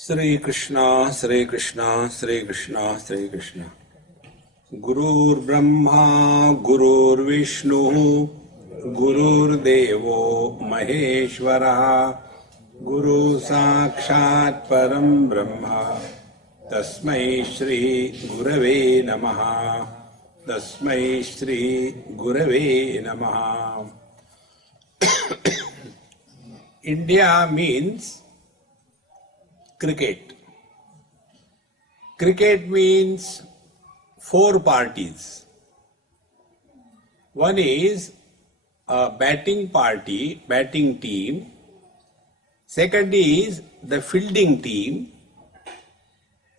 Sri Krishna, Sri Krishna, Sri Krishna, Sri Krishna. Gurur Brahma, Gurur Vishnu, Gurur Devo Maheshwara, Guru Sakshat Param Brahma, Tasmai Shri Gurave Namaha, Tasmai Shri Gurave Namaha. India means cricket. Cricket means four parties. One is a batting party, batting team. Second is the fielding team.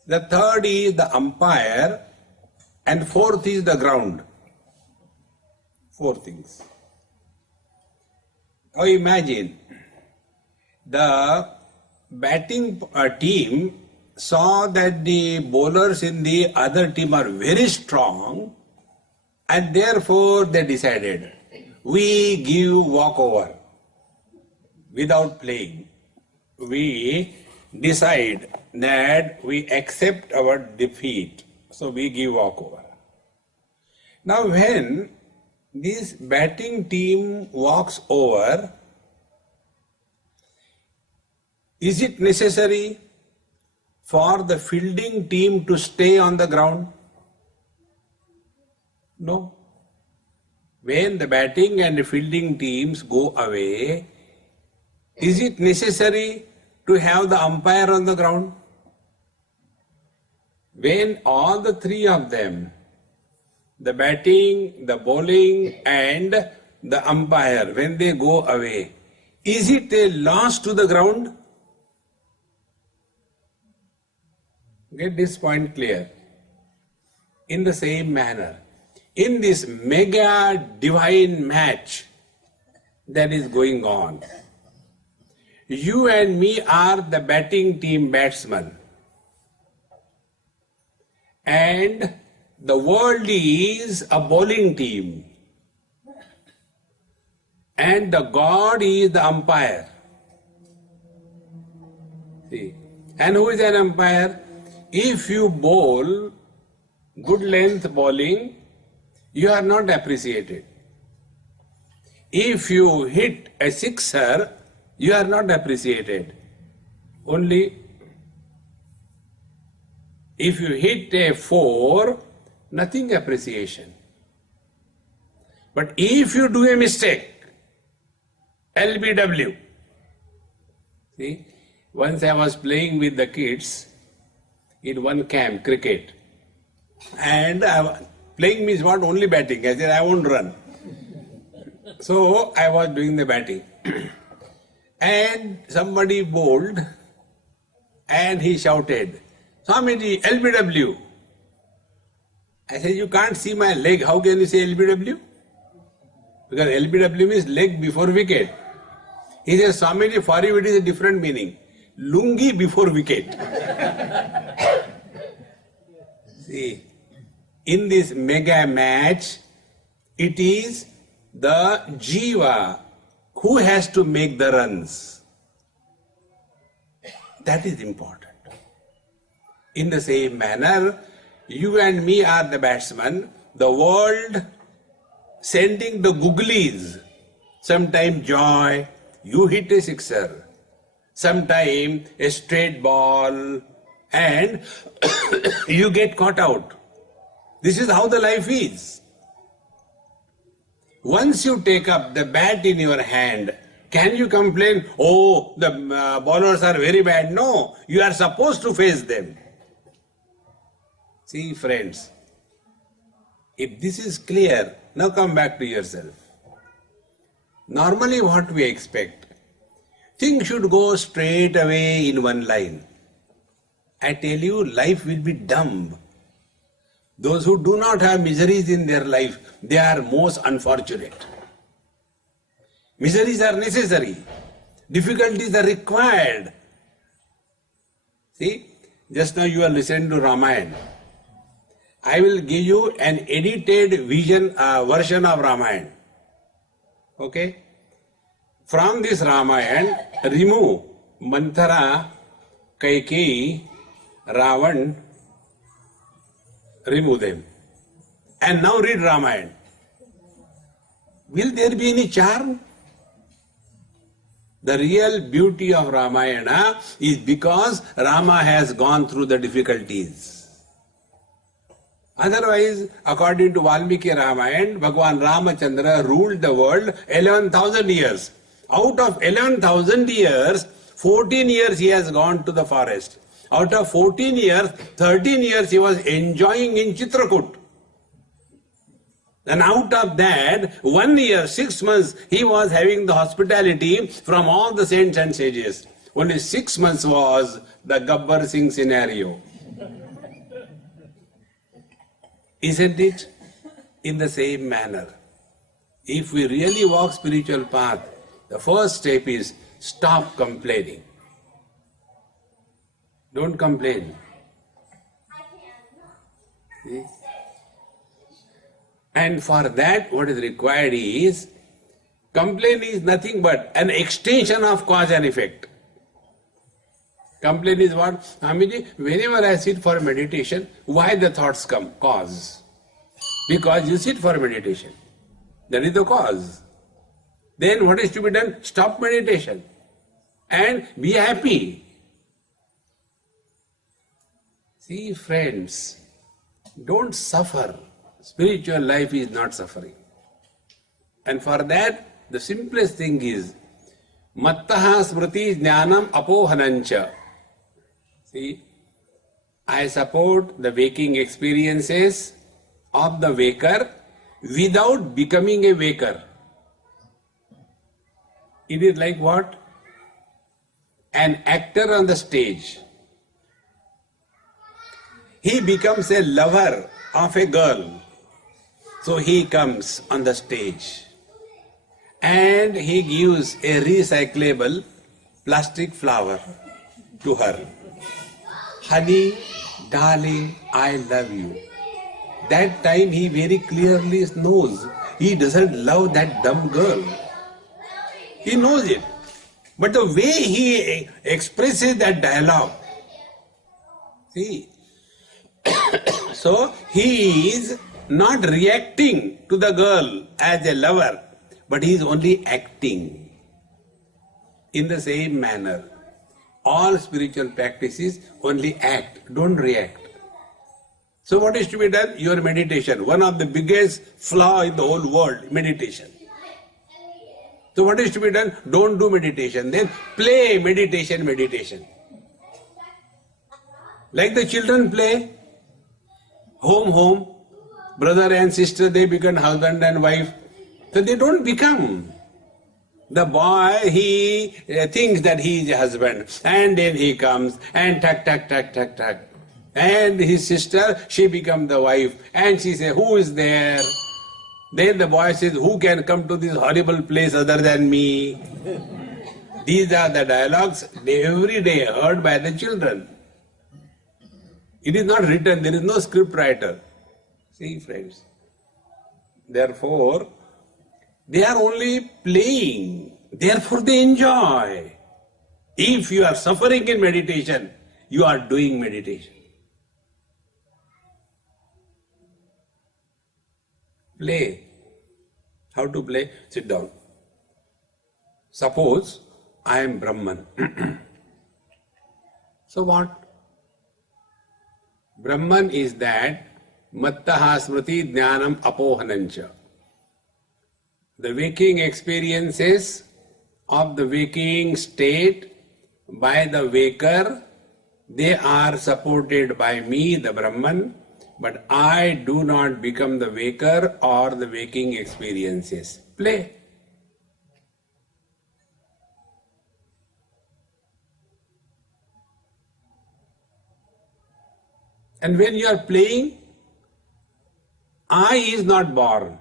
The third is the umpire. And fourth is the ground. Four things. Now imagine the batting team saw that the bowlers in the other team are very strong, and therefore they decided, we give walkover without playing. We decide that we accept our defeat, so we give walkover. Now when this batting team walks over, is it necessary for the fielding team to stay on the ground? No. When the batting and the fielding teams go away, is it necessary to have the umpire on the ground? When all the three of them, the batting, the bowling and the umpire, when they go away, is it a loss to the ground? Get this point clear. In the same manner, in this mega divine match that is going on, you and me are the batting team batsmen, and the world is a bowling team, and the God is the umpire. See, and who is an umpire? If you bowl good length bowling, you are not appreciated. If you hit a sixer, you are not appreciated. Only if you hit a four, nothing appreciation. But if you do a mistake, LBW. See, once I was playing with the kids in one camp, cricket. And playing means what? Only batting. I said, I won't run. So I was doing the batting. And somebody bowled and he shouted, Swamiji, LBW. I said, you can't see my leg. How can you say LBW? Because LBW means leg before wicket. He says, Swamiji, for you it is a different meaning. Lungi before wicket. See, in this mega match, it is the Jiva who has to make the runs. That is important. In the same manner, you and me are the batsmen, the world sending the googlies. Sometime joy, you hit a sixer. Sometime a straight ball, and you get caught out. This is how the life is. Once you take up the bat in your hand, can you complain, oh, the bowlers are very bad? No, you are supposed to face them. See, friends, if this is clear, now come back to yourself. Normally what we expect, things should go straight away in one line. I tell you, life will be dumb. Those who do not have miseries in their life, they are most unfortunate. Miseries are necessary. Difficulties are required. See, just now you are listening to Ramayana. I will give you an edited version of Ramayana. Okay? From this Ramayana, remove Manthara Kaikeyi, Ravan remove them. And now read Ramayana. Will there be any charm? The real beauty of Ramayana is because Rama has gone through the difficulties. Otherwise, according to Valmiki Ramayana, Bhagwan Ramachandra ruled the world 11,000 years. Out of 11,000 years, 14 years he has gone to the forest. Out of 14 years, 13 years he was enjoying in Chitrakoot. And out of that, 1 year, 6 months, he was having the hospitality from all the saints and sages. Only 6 months was the Gabbar Singh scenario. Isn't it? In the same manner. If we really walk spiritual path, the first step is stop complaining. Don't complain. See? And for that, what is required is, complaint is nothing but an extension of cause and effect. Complaint is what? Amiji, whenever I sit for meditation, why the thoughts come? Cause. Because you sit for meditation. That is the cause. Then what is to be done? Stop meditation and be happy. See, friends, don't suffer. Spiritual life is not suffering. And for that, the simplest thing is, Mattaha smriti jnanam apohanancha. See, I support the waking experiences of the waker without becoming a waker. It is like what? An actor on the stage. He becomes a lover of a girl. So he comes on the stage and he gives a recyclable plastic flower to her. Honey, darling, I love you. That time he very clearly knows he doesn't love that dumb girl. He knows it. But the way he expresses that dialogue, see, so he is not reacting to the girl as a lover, but he is only acting. In the same manner, all spiritual practices only act, don't react. So what is to be done? Your meditation. One of the biggest flaw in the whole world, meditation. So what is to be done? Don't do meditation. Then play meditation. Like the children play. Home. Brother and sister, they become husband and wife. So they don't become. The boy, he thinks that he is a husband. And then he comes and tuck. And his sister, she becomes the wife. And she says, who is there? Then the boy says, who can come to this horrible place other than me? These are the dialogues every day heard by the children. It is not written, there is no script writer. See, friends. Therefore, they are only playing. Therefore, they enjoy. If you are suffering in meditation, you are doing meditation. Play. How to play? Sit down. Suppose I am Brahman. So what? Brahman is that Mattaha smriti jnanam apohanancha. The waking experiences of the waking state by the waker, they are supported by me, the Brahman, but I do not become the waker or the waking experiences. Play. And when you are playing, I is not born.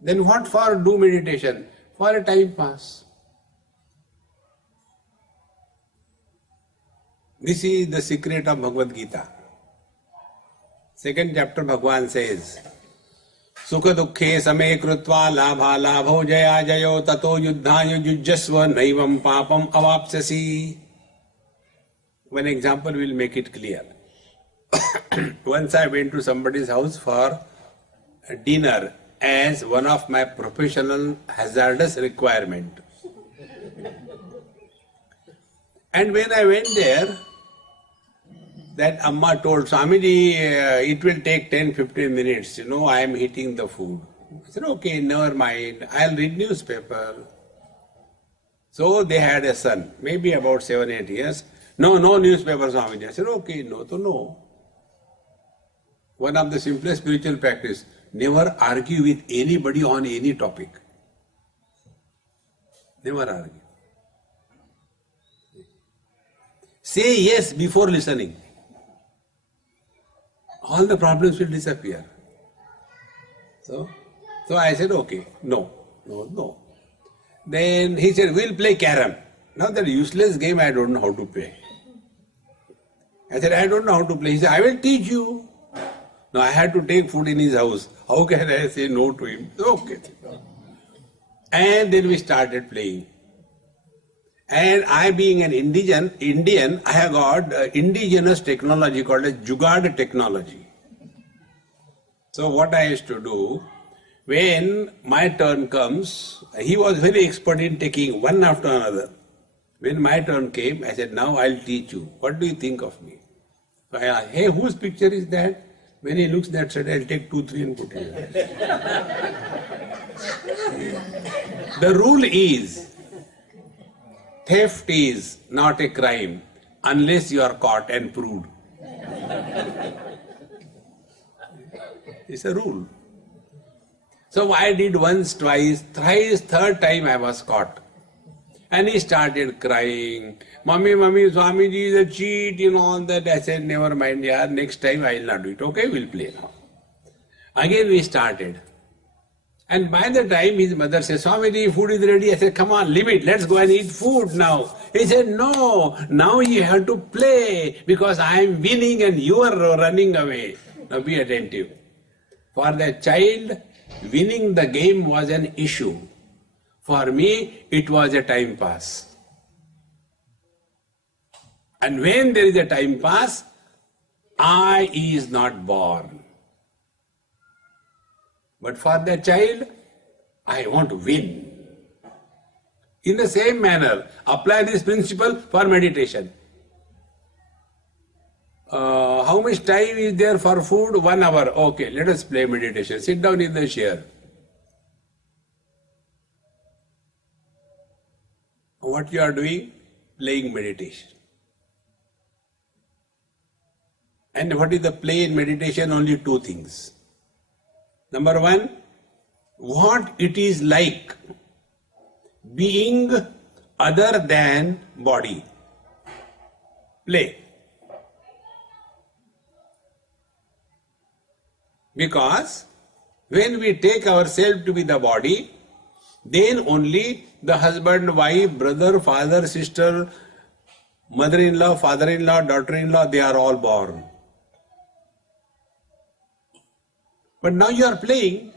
Then what for do meditation? For a time pass. This is the secret of Bhagavad Gita. Second chapter, Bhagavan says, सुख दुखे समे कृत्वा लाभा लाभो जया जयो ततो युद्धाय युज्यस्व नैवं पापम अवाप्स्यसि. One example will make it clear. Once I went to somebody's house for dinner as one of my professional hazardous requirement. And when I went there, that Amma told Swamiji, it will take 10-15 minutes. I am heating the food. I said, okay, never mind. I'll read newspaper. So they had a son, maybe about 7-8 years. No newspaper, Swamiji. I said, okay, no to no. One of the simplest spiritual practice, never argue with anybody on any topic. Never argue. Say yes before listening. All the problems will disappear. So I said, okay, no. Then he said, we'll play carom. Now that useless game, I don't know how to play. I said, I don't know how to play. He said, I will teach you. Now I had to take food in his house. How can I say no to him? Okay. And then we started playing. And I being an Indian, I have got indigenous technology called as Jugaad technology. So what I used to do, when my turn comes, he was very expert in taking one after another. When my turn came, I said, now I'll teach you. What do you think of me? So I asked, hey, whose picture is that? When he looks that side, I'll take 2-3 and put it. The rule is, theft is not a crime unless you are caught and proved. It's a rule. So I did once, twice, thrice, third time I was caught. And he started crying. Mummy, Swamiji is a cheat, all that. I said, never mind, yaar, next time I will not do it. Okay, we'll play now. Again we started. And by the time his mother said, Swamiji, food is ready. I said, come on, leave it. Let's go and eat food now. He said, no, now you have to play because I am winning and you are running away. Now be attentive. For the child, winning the game was an issue. For me, it was a time pass. And when there is a time pass, I is not born. But for the child, I want to win. In the same manner, apply this principle for meditation. How much time is there for food? 1 hour. Okay, let us play meditation. Sit down in the chair. What you are doing? Playing meditation. And what is the play in meditation? Only 2 things. Number 1, what it is like being other than body. Play. Because when we take ourselves to be the body, then only the husband, wife, brother, father, sister, mother-in-law, father-in-law, daughter-in-law, they are all born. But now you are playing.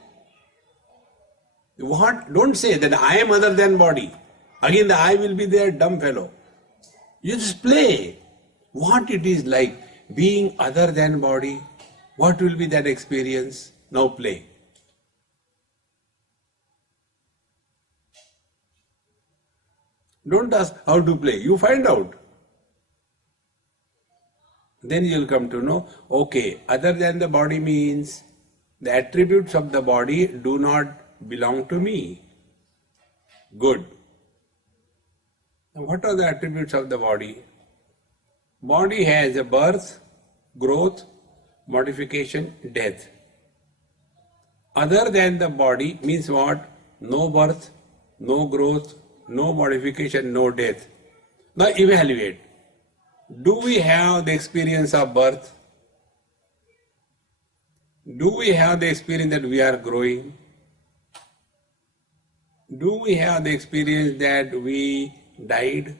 What? Don't say that I am other than body. Again the I will be there, dumb fellow. You just play. What it is like being other than body. What will be that experience? Now play. Don't ask how to play. You find out. Then you will come to know, okay, other than the body means the attributes of the body do not belong to me. Good. Now what are the attributes of the body? Body has a birth, growth, modification, death. Other than the body means what? No birth, no growth, no modification, no death. Now evaluate. Do we have the experience of birth? Do we have the experience that we are growing? Do we have the experience that we died?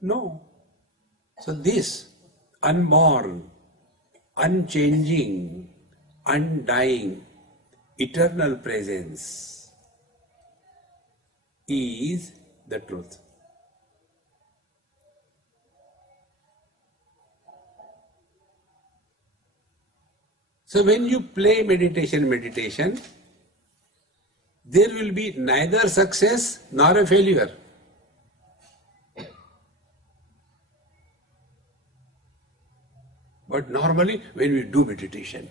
No. So this unborn, unchanging, undying, eternal presence is the truth. So when you play meditation, there will be neither success nor a failure. But normally when we do meditation,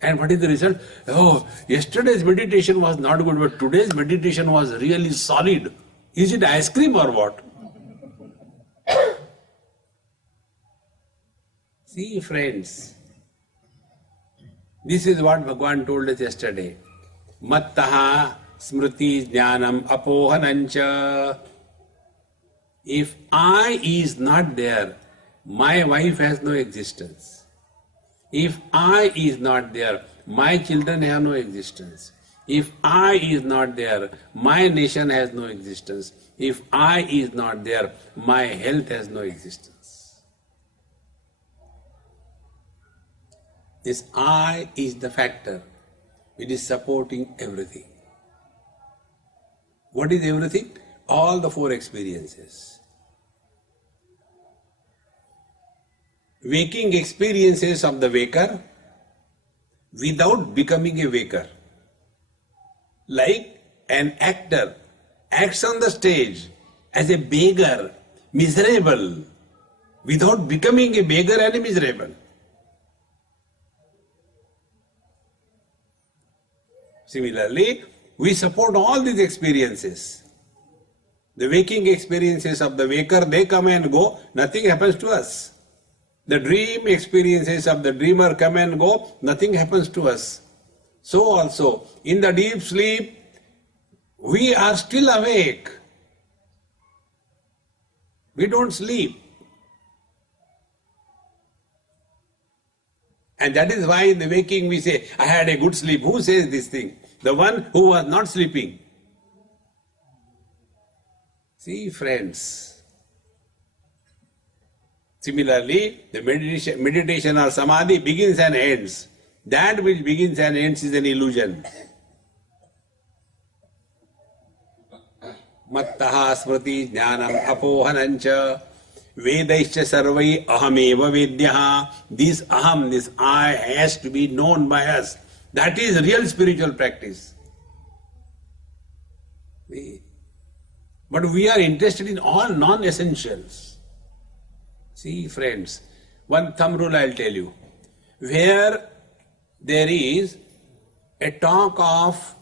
and what is the result? Oh, yesterday's meditation was not good, but today's meditation was really solid. Is it ice cream or what? See, friends, this is what Bhagavan told us yesterday. Mattaha smriti jnanam apohanancha. If I is not there, my wife has no existence. If I is not there, my children have no existence. If I is not there, my nation has no existence. If I is not there, my health has no existence. This I is the factor. It is supporting everything. What is everything? All the four experiences. Waking experiences of the waker without becoming a waker. Like an actor acts on the stage as a beggar, miserable, without becoming a beggar and a miserable. Similarly, we support all these experiences. The waking experiences of the waker, they come and go, nothing happens to us. The dream experiences of the dreamer come and go, nothing happens to us. So also, in the deep sleep, we are still awake. We don't sleep. And that is why in the waking we say, I had a good sleep. Who says this thing? The one who was not sleeping. See, friends. Similarly, the meditation or samadhi begins and ends. That which begins and ends is an illusion. Mattaha smriti jnanam apohanancha vedaischa sarvai ahameva vedyaha. This aham, this I has to be known by us. That is real spiritual practice. But we are interested in all non-essentials. See, friends, one thumb rule I'll tell you. Where there is a talk of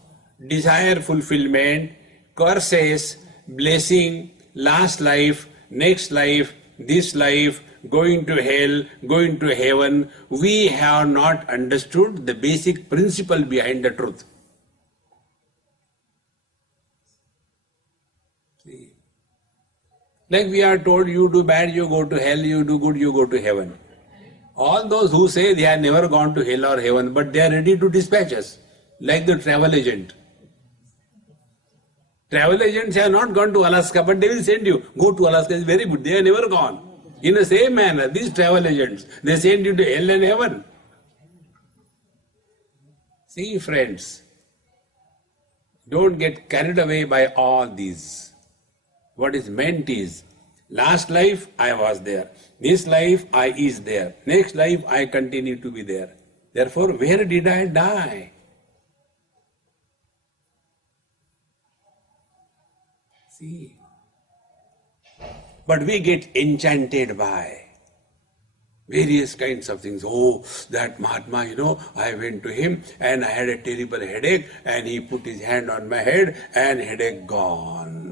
desire fulfillment, curses, blessing, last life, next life, this life, going to hell, going to heaven, we have not understood the basic principle behind the truth. See? Like we are told, you do bad, you go to hell, you do good, you go to heaven. All those who say they have never gone to hell or heaven, but they are ready to dispatch us, like the travel agent. Travel agents have not gone to Alaska, but they will send you, go to Alaska, it's very good, they have never gone. In the same manner, these travel agents, they send you to hell and heaven. See, friends, don't get carried away by all these. What is meant is, last life I was there, this life I is there, next life I continue to be there. Therefore, where did I die? See. But we get enchanted by various kinds of things. Oh, that Mahatma, I went to him and I had a terrible headache and he put his hand on my head and headache gone.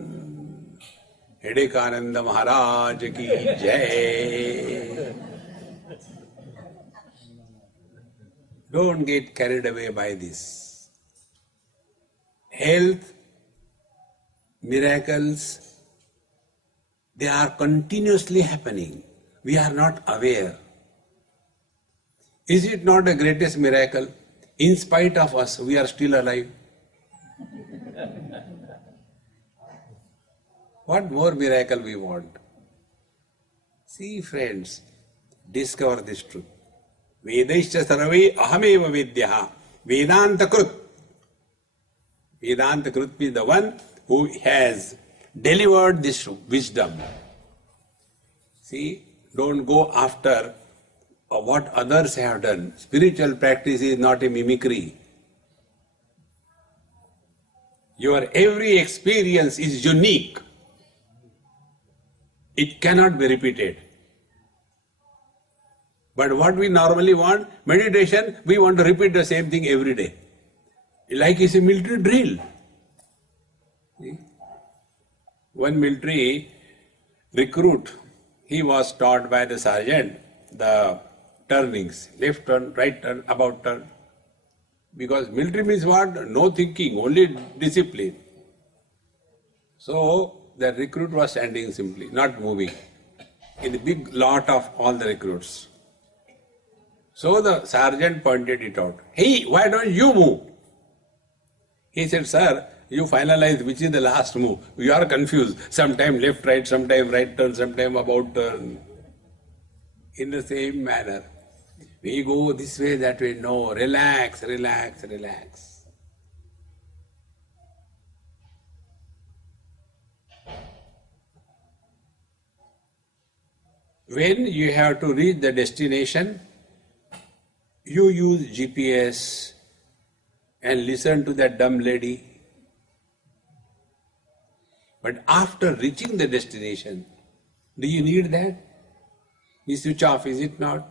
Headache Ananda Maharaj ki jai. Don't get carried away by this. Health, miracles, they are continuously happening. We are not aware. Is it not the greatest miracle? In spite of us, we are still alive. What more miracle we want? See, friends, discover this truth. Vedaischa sarve ahameva vidya. Vedanta krut. Vedanta krut is the one who has delivered this wisdom. See, don't go after what others have done. Spiritual practice is not a mimicry. Your every experience is unique. It cannot be repeated. But what we normally want, meditation, we want to repeat the same thing every day. Like it's a military drill. See? One military recruit, he was taught by the sergeant the turnings, left turn, right turn, about turn. Because military means what? No thinking, only discipline. So the recruit was standing simply, not moving, in a big lot of all the recruits. So the sergeant pointed it out. Hey, why don't you move? He said, sir, you finalize which is the last move. You are confused. Sometime left, right, sometime right turn, sometime about turn. In the same manner. We go this way, that way. No, relax, relax, relax. When you have to reach the destination, you use GPS and listen to that dumb lady. But after reaching the destination, do you need that? You switch off, is it not?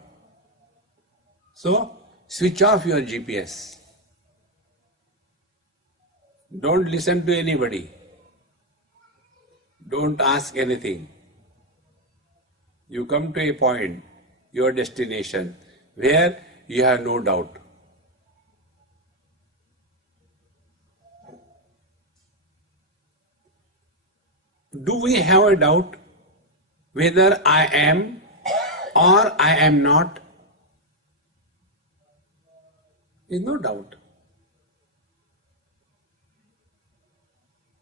So, switch off your GPS. Don't listen to anybody. Don't ask anything. You come to a point, your destination, where you have no doubt. Do we have a doubt whether I am or I am not? There is no doubt.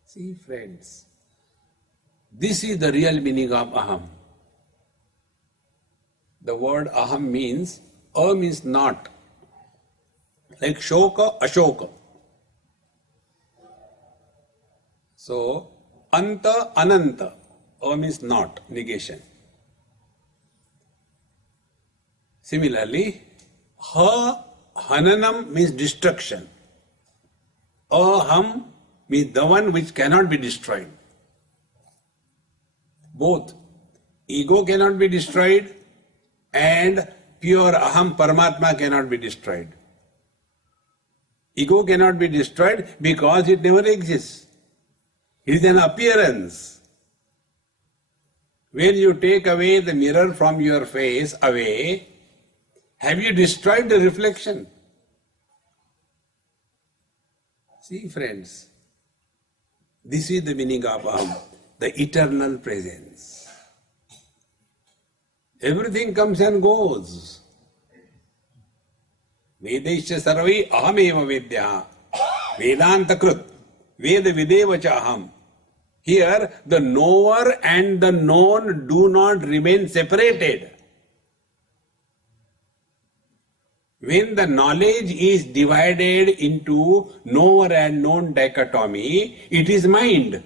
See, friends, this is the real meaning of aham. The word aham means, means not. Like shoka, ashoka. So, anta, ananta. Means not, negation. Similarly, hananam means destruction. Aham means the one which cannot be destroyed. Both. Ego cannot be destroyed and pure aham Paramatma cannot be destroyed. Ego cannot be destroyed because it never exists. It is an appearance. When you take away the mirror from your face away, have you destroyed the reflection? See, friends, this is the meaning of aham, the eternal presence. Everything comes and goes. Vedaischa sarve ahameva vidya. Vedanta krut. Veda videvacha aham. Here, the knower and the known do not remain separated. When the knowledge is divided into knower and known dichotomy, it is mind.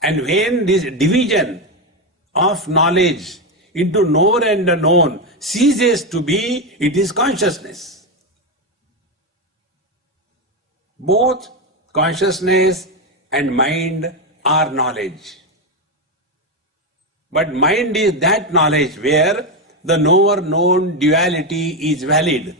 And when this division of knowledge into knower and known ceases to be, it is consciousness. Both consciousness and mind are knowledge. But mind is that knowledge where the knower-known duality is valid.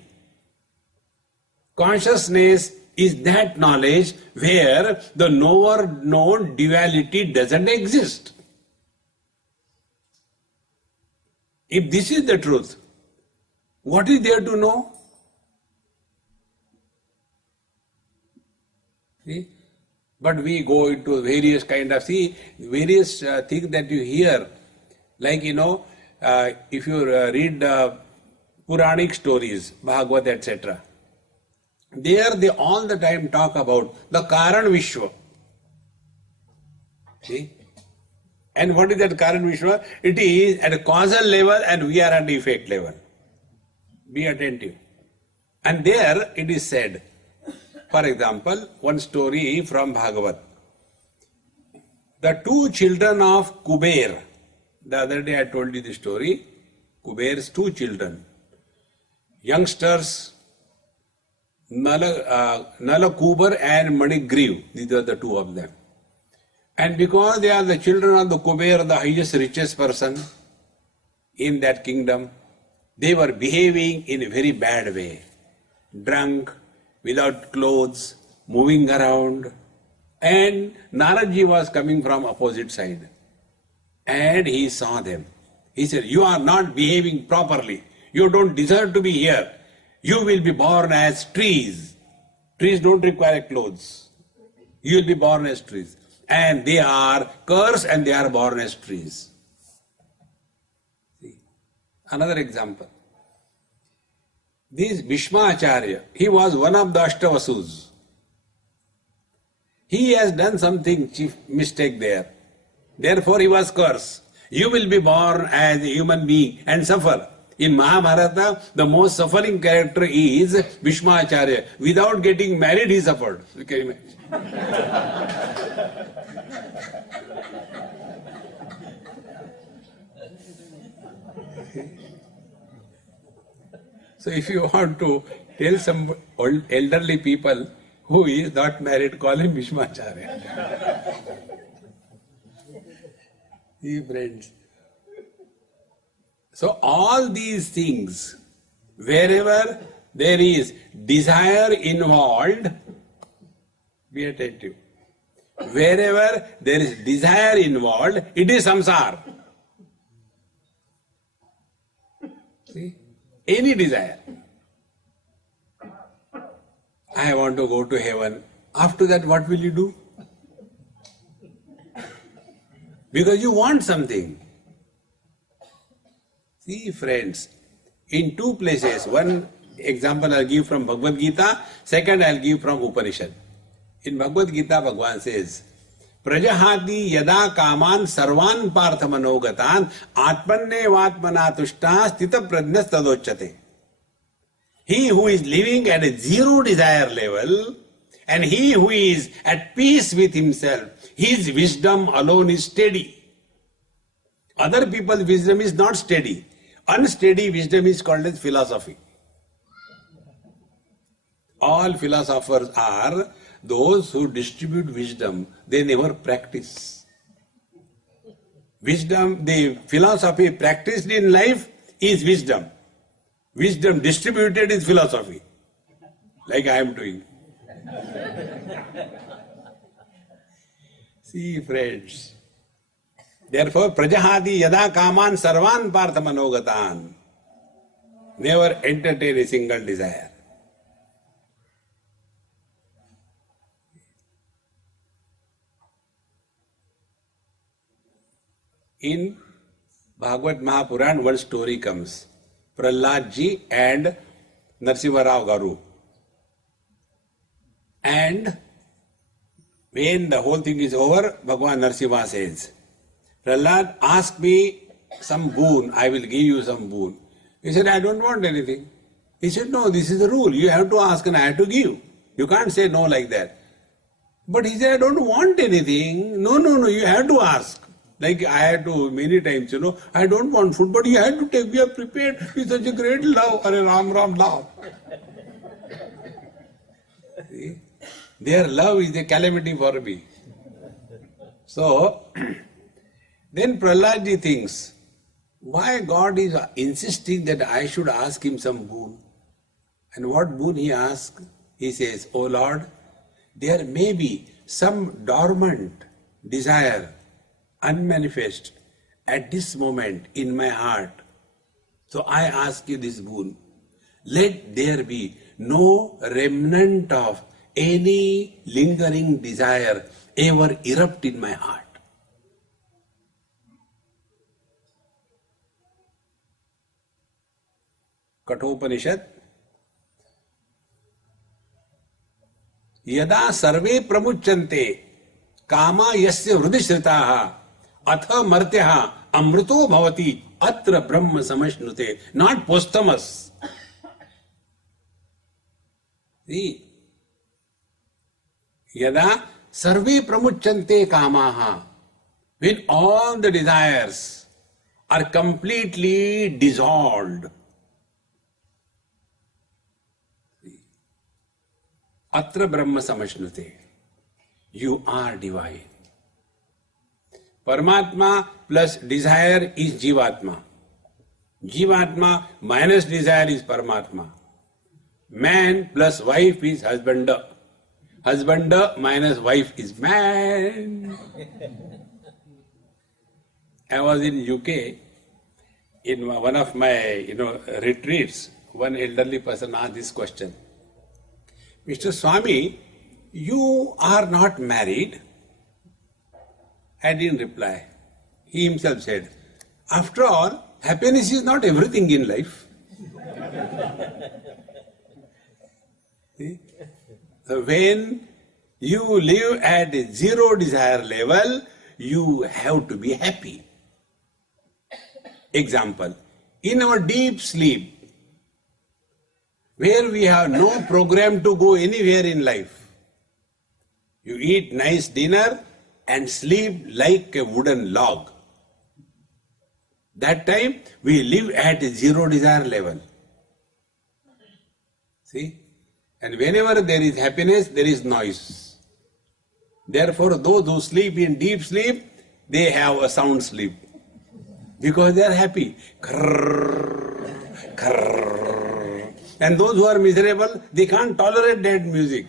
Consciousness is that knowledge where the knower-known duality doesn't exist. If this is the truth, what is there to know? See? But we go into various kind of, various things that you hear, like, if you read Puranic stories, Bhagavad, etc., there they all the time talk about the Karan Vishwa. See? And what is that Karan Vishwa? It is at a causal level and we are at the effect level. Be attentive. And there it is said, for example, one story from Bhagavat. The two children of Kuber, the other day I told you the story, Kuber's two children, youngsters, Nalakubar and Manigriv, these are the two of them. And because they are the children of the Kuber, the highest, richest person in that kingdom, they were behaving in a very bad way. Drunk, without clothes, moving around. And Naradji was coming from opposite side. And he saw them. He said, you are not behaving properly. You don't deserve to be here. You will be born as trees. Trees don't require clothes. You will be born as trees. And they are cursed and they are born as trees. See, another example. This Bhishma Acharya, he was one of the Ashtavasus. He has done something mistake there. Therefore he was cursed. You will be born as a human being and suffer. In Mahabharata, the most suffering character is Bhishma Acharya. Without getting married, he suffered. You can imagine. So if you want to tell some old elderly people who is not married, call him Bhishma Acharya. See, friends. So all these things, wherever there is desire involved, be attentive. Wherever there is desire involved, it is samsara. See? Any desire. I want to go to heaven. After that, what will you do? Because you want something. See, friends, in two places, one example I'll give from Bhagavad Gita, second I'll give from Upanishad. In Bhagavad Gita, Bhagavan says, Prajahati yada kaman sarvan partha manogatan atmanne vatmana tushta stita prajnas tadochate. He who is living at a zero desire level and he who is at peace with himself, his wisdom alone is steady. Other people's wisdom is not steady. Unsteady wisdom is called as philosophy. All philosophers are those who distribute wisdom, they never practice. Wisdom, the philosophy practiced in life is wisdom. Wisdom distributed is philosophy, like I am doing. See, friends. Therefore, Prajahati yada kaman sarvan partha manogatan. Never entertain a single desire. In Bhagavad Mahapuran, one story comes. Prahlad ji and Narasimha Rao Garu. And when the whole thing is over, Bhagavan Narasimha says, Prahlad, ask me some boon, I will give you some boon. He said, I don't want anything. He said, no, this is the rule. You have to ask and I have to give. You can't say no like that. But he said, I don't want anything. No, you have to ask. Like I had to many times, I don't want food, but you had to take, we are prepared with such a great love. Hare Ram Ram love. See? Their love is a calamity for me. So, then Prahlad ji thinks, why God is insisting that I should ask him some boon? And what boon he asks? He says, O Lord, there may be some dormant desire, unmanifest, at this moment in my heart. So I ask you this boon. Let there be no remnant of any lingering desire ever erupt in my heart. Kathopanishad. Yada sarve pramuchante kama yasya hridishritaha atha martyaha amrito bhavati atra brahma samashnute. Not posthumous. See, yada sarve pramuchante kamaha, when all the desires are completely dissolved. Atra Brahma Samashnute. You are divine. Paramatma plus desire is Jivatma. Jivatma minus desire is Paramatma. Man plus wife is husband. Husband minus wife is man. I was in UK in one of my retreats. One elderly person asked this question. Mr. Swami, you are not married. I didn't reply. He himself said, after all, happiness is not everything in life. See? When you live at a zero desire level, you have to be happy. Example, in our deep sleep, where we have no program to go anywhere in life, you eat nice dinner and sleep like a wooden log. That time we live at a zero desire level. See? And whenever there is happiness, there is noise. Therefore, those who sleep in deep sleep, they have a sound sleep. Because they are happy. Krrr, krrr. And those who are miserable, they can't tolerate that music.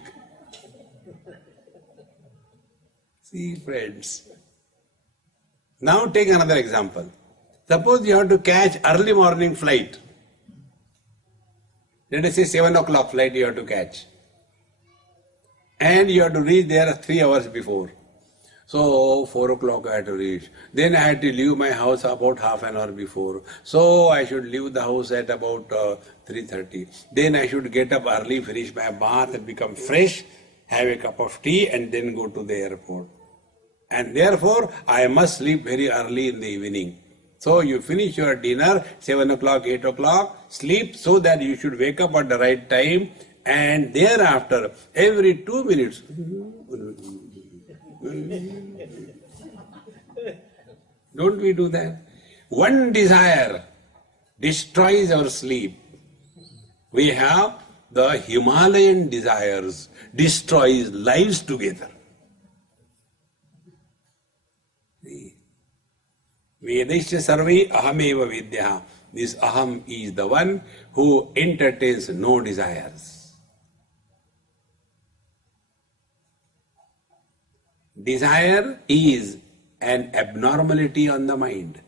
See, friends. Now take another example. Suppose you have to catch early morning flight. Let us say 7 o'clock flight you have to catch. And you have to reach there 3 hours before. So 4 o'clock I had to reach. Then I had to leave my house about half an hour before. So I should leave the house at about 3:30. Then I should get up early, finish my bath and become fresh, have a cup of tea and then go to the airport. And therefore I must sleep very early in the evening. So you finish your dinner, 7 o'clock, 8 o'clock, sleep so that you should wake up at the right time, and thereafter every 2 minutes, don't we do that? One desire destroys our sleep. We have the Himalayan desires, destroys lives together. Vedesha sarve ahameva vidya. This aham is the one who entertains no desires. Desire is an abnormality on the mind.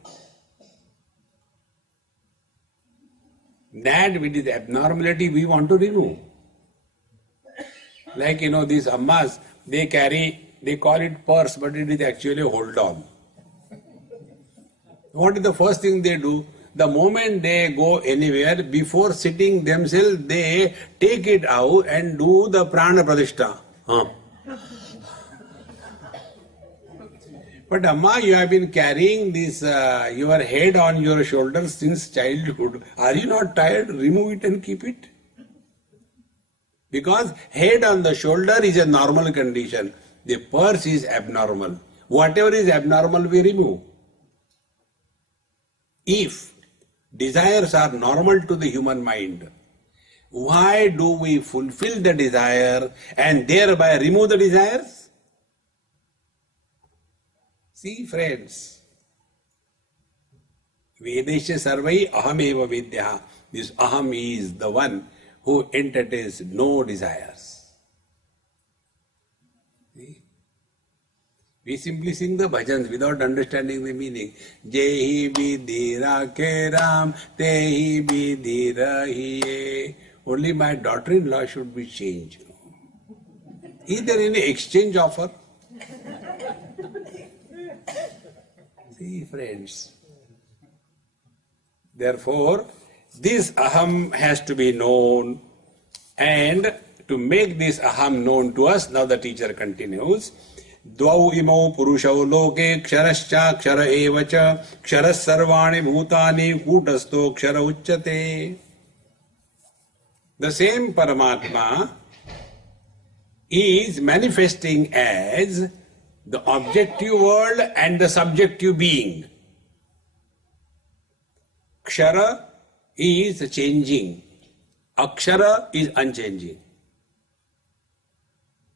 That which is abnormality we want to remove. Like these ammas, they call it purse, but it is actually a hold on. What is the first thing they do? The moment they go anywhere, before sitting themselves, they take it out and do the prana pradishta. But Amma, you have been carrying this, your head on your shoulders since childhood. Are you not tired? Remove it and keep it. Because head on the shoulder is a normal condition. The purse is abnormal. Whatever is abnormal, we remove. If desires are normal to the human mind, why do we fulfill the desire and thereby remove the desires? See, friends, Vedesha sarvai ahameva vidya. This aham is the one who entertains no desires. See? We simply sing the bhajans without understanding the meaning. Jehi vidhi rakhe Ram, tehi vidhi rahiye. Only my daughter-in-law should be changed. Is there any exchange offer? See, friends. Therefore, this aham has to be known, and to make this aham known to us, now the teacher continues. Dvau imau purushau loke ksharascha kshara evacha ksharas sarvani bhutani kutasto kshara uchyate. The same Paramatma is manifesting as the objective world and the subjective being. Kshara is changing. Akshara is unchanging.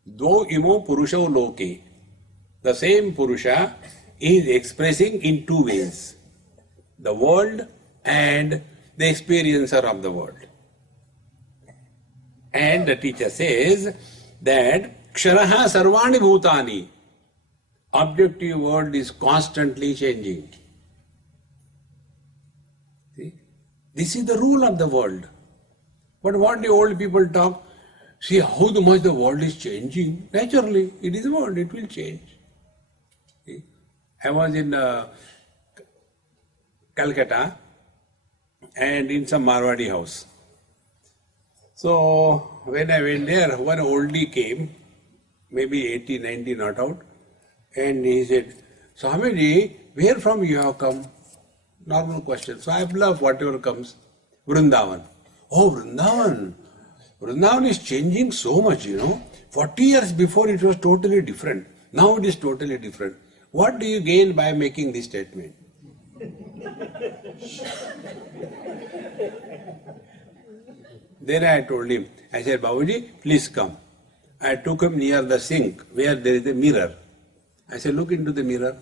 Dvo imo purusho loke. The same Purusha is expressing in two ways. The world and the experiencer of the world. And the teacher says that Ksharaha sarvani bhutani. Objective world is constantly changing. See? This is the rule of the world. But what the old people talk, see how much the world is changing. Naturally, it is the world, it will change. See? I was in Calcutta and in some Marwadi house. So when I went there, one oldie came, maybe 80, 90 not out, and he said, Swamiji, where from you have come? Normal question. So I bluff whatever comes. Vrindavan. Oh, Vrindavan. Vrindavan is changing so much, 40 years before it was totally different. Now it is totally different. What do you gain by making this statement? Then I told him, I said, Babuji, please come. I took him near the sink where there is a mirror. I said, look into the mirror.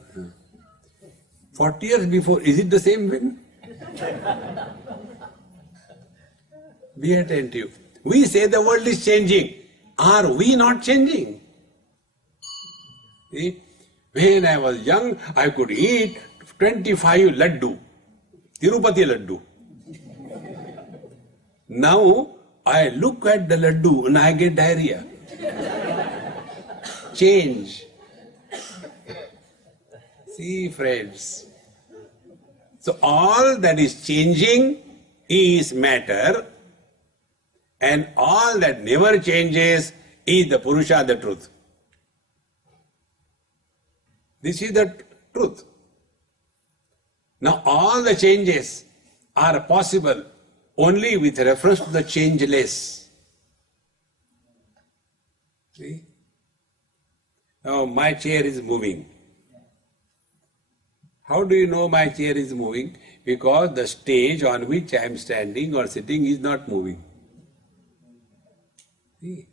40 years before, is it the same thing? Be attentive. We say the world is changing. Are we not changing? See? When I was young, I could eat 25 laddu, Tirupati laddu. Now, I look at the laddu and I get diarrhea. Change. See, friends. So, all that is changing is matter, and all that never changes is the Purusha, the truth. This is the truth. Now, all the changes are possible only with reference to the changeless. See? Now, my chair is moving. How do you know my chair is moving? Because the stage on which I am standing or sitting is not moving. See?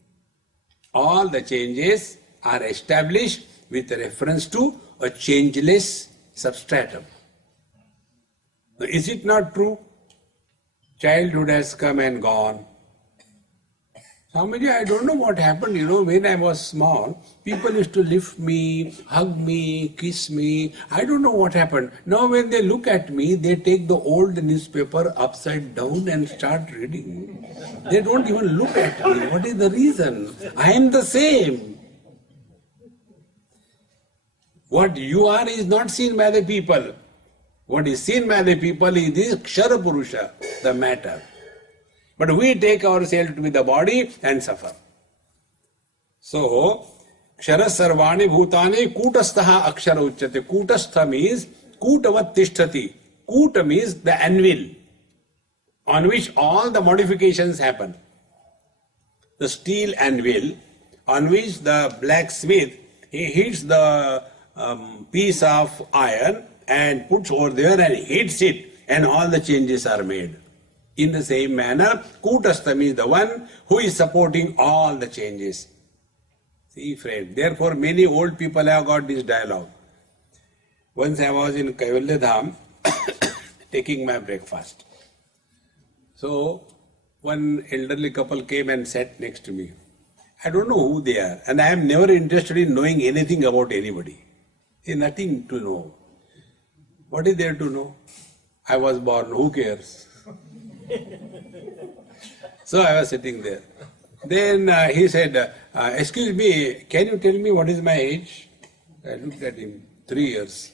All the changes are established with reference to a changeless substratum. Now, is it not true? Childhood has come and gone. Swamiji, I don't know what happened, when I was small, people used to lift me, hug me, kiss me. I don't know what happened. Now when they look at me, they take the old newspaper upside down and start reading. They don't even look at me. What is the reason? I am the same. What you are is not seen by the people. What is seen by the people is this Kshara Purusha, the matter. But we take ourselves to be the body and suffer. So, Kshara Sarvani Bhutani Kutastaha Akshara Uchyate. Kutastha means Kutavat Tishtati. Kuta means the anvil on which all the modifications happen. The steel anvil on which the blacksmith, he hits the piece of iron and puts over there and hits it, and all the changes are made. In the same manner, Kutastha means the one who is supporting all the changes. See, friend, therefore many old people have got this dialogue. Once I was in Kaivalya Dham taking my breakfast. So, one elderly couple came and sat next to me. I don't know who they are, and I am never interested in knowing anything about anybody. There's nothing to know. What is there to know? I was born, who cares? So I was sitting there. Then he said, excuse me, can you tell me what is my age? I looked at him, 3 years.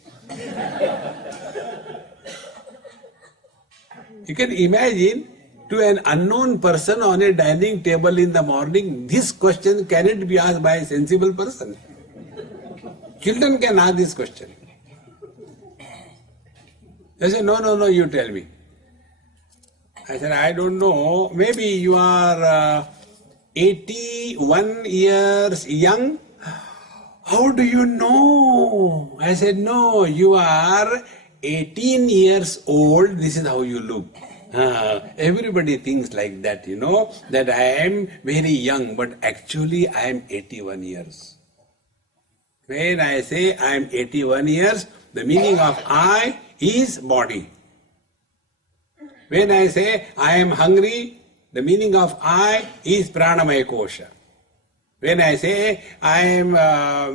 You can imagine, to an unknown person on a dining table in the morning, this question cannot be asked by a sensible person. Children can ask this question. They say, no, you tell me. I said, I don't know, maybe you are 81 years young? How do you know? I said, no, you are 18 years old. This is how you look. Everybody thinks like that, that I am very young, but actually I am 81 years. When I say I am 81 years, the meaning of I is body. When I say I am hungry, the meaning of I is pranamaya kosha. When I say I am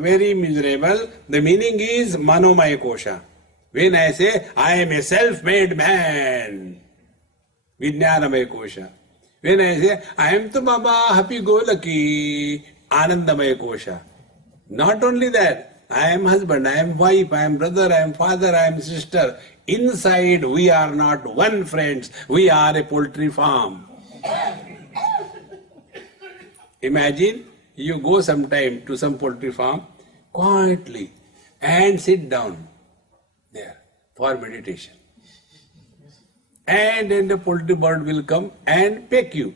very miserable, the meaning is manomaya kosha. When I say I am a self-made man, vijnanamaya kosha. When I say I am to Baba happy-go-lucky, anandamaya kosha. Not only that, I am husband, I am wife, I am brother, I am father, I am sister. Inside we are not one, friends. We are a poultry farm. Imagine you go sometime to some poultry farm quietly and sit down there for meditation. And then the poultry bird will come and peck you.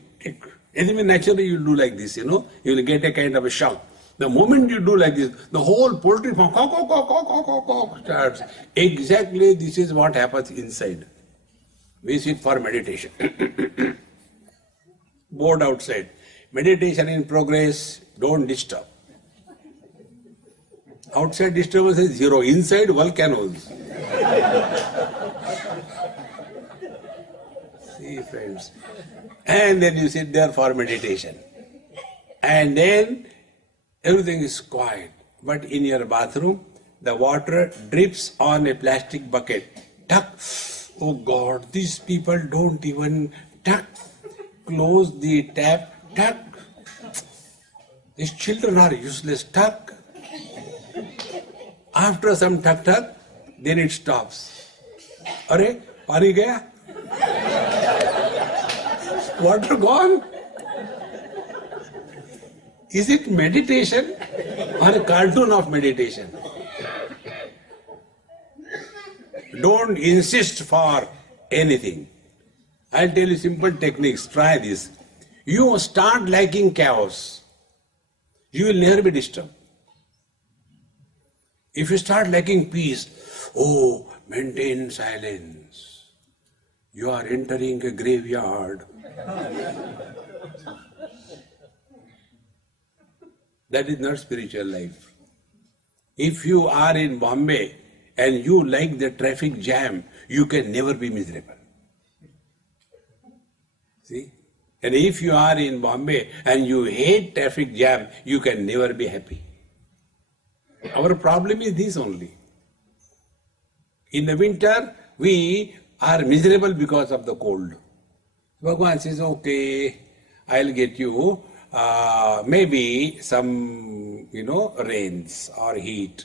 Anyway, naturally you do like this, you will get a kind of a shock. The moment you do like this, the whole poultry farm starts. Exactly this is what happens inside. We sit for meditation. Board outside. Meditation in progress, don't disturb. Outside disturbance is zero, inside volcanoes. See, friends. And then you sit there for meditation. And then everything is quiet. But in your bathroom, the water drips on a plastic bucket. Tuck. Oh God, these people don't even tuck. Close the tap. Tuck. These children are useless. Tuck. After some tuck, then it stops. Arey, pani gaya? Water gone? Is it meditation or a cartoon of meditation? Don't insist for anything. I'll tell you simple techniques. Try this. You start liking chaos, you will never be disturbed. If you start liking peace, maintain silence. You are entering a graveyard. That is not spiritual life. If you are in Bombay and you like the traffic jam, you can never be miserable. See? And if you are in Bombay and you hate traffic jam, you can never be happy. Our problem is this only. In the winter, we are miserable because of the cold. Bhagavan says, okay, I'll get you maybe some, rains or heat.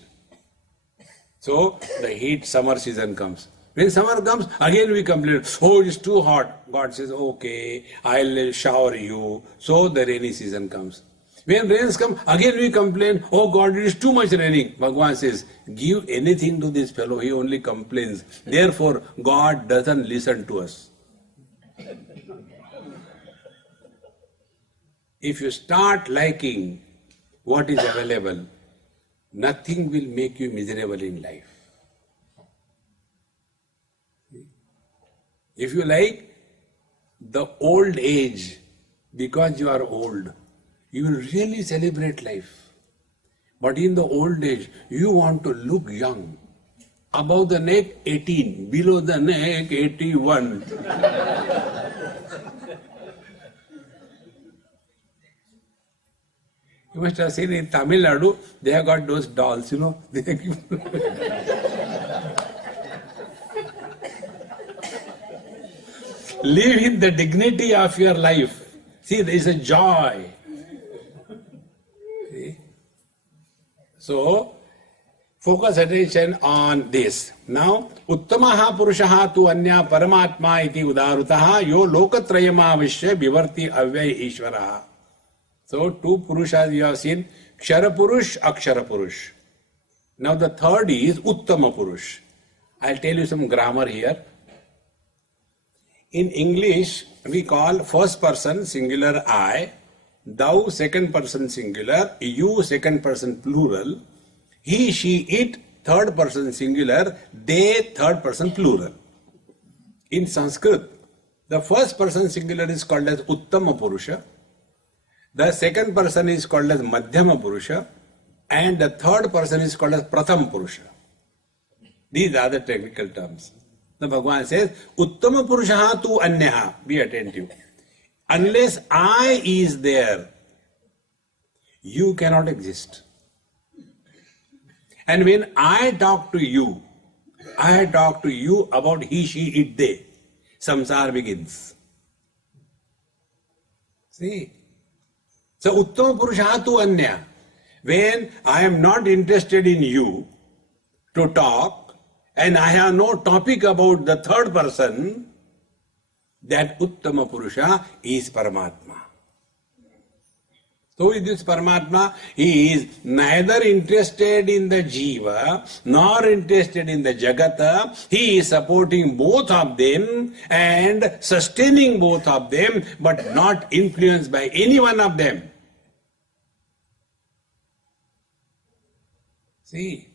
So the heat, summer season comes. When summer comes, again we complain, it's too hot. God says, okay, I'll shower you. So the rainy season comes. When rains come, again we complain, oh God, it is too much raining. Bhagavan says, give anything to this fellow, he only complains. Therefore, God doesn't listen to us. If you start liking what is available, nothing will make you miserable in life. If you like the old age because you are old, you will really celebrate life. But in the old age, you want to look young. Above the neck, 18. Below the neck, 81. You must have seen in Tamil Nadu, they have got those dolls, They live in the dignity of your life. See, there is a joy. See? So, focus attention on this. Now, Uttamaha Purushaha tu anya Paramatma iti udarutaha yo lokatrayama vishya vivarti avyay Ishvaraha. So, two Purushas you have seen, Kshara Purush, Akshara Purush. Now the third is Uttama Purush. I'll tell you some grammar here. In English, we call first person singular I thou second person singular, you second person plural, he, she, it third person singular, they third person plural. In Sanskrit, the first person singular is called as Uttama Purusha, the second person is called as Madhyama Purusha, and the third person is called as Pratham Purusha. These are the technical terms. The Bhagavan says, Uttama Purushaha tu anyaha, be attentive. Unless I is there, you cannot exist. And when I talk to you about he, she, it, they. Samsara begins. See? So, Uttama Purushaha tu anya. When I am not interested in you to talk, and I have no topic about the third person, that Uttama Purusha is Paramatma. So is this Paramatma, he is neither interested in the Jiva nor interested in the Jagata. He is supporting both of them and sustaining both of them, but not influenced by any one of them. See,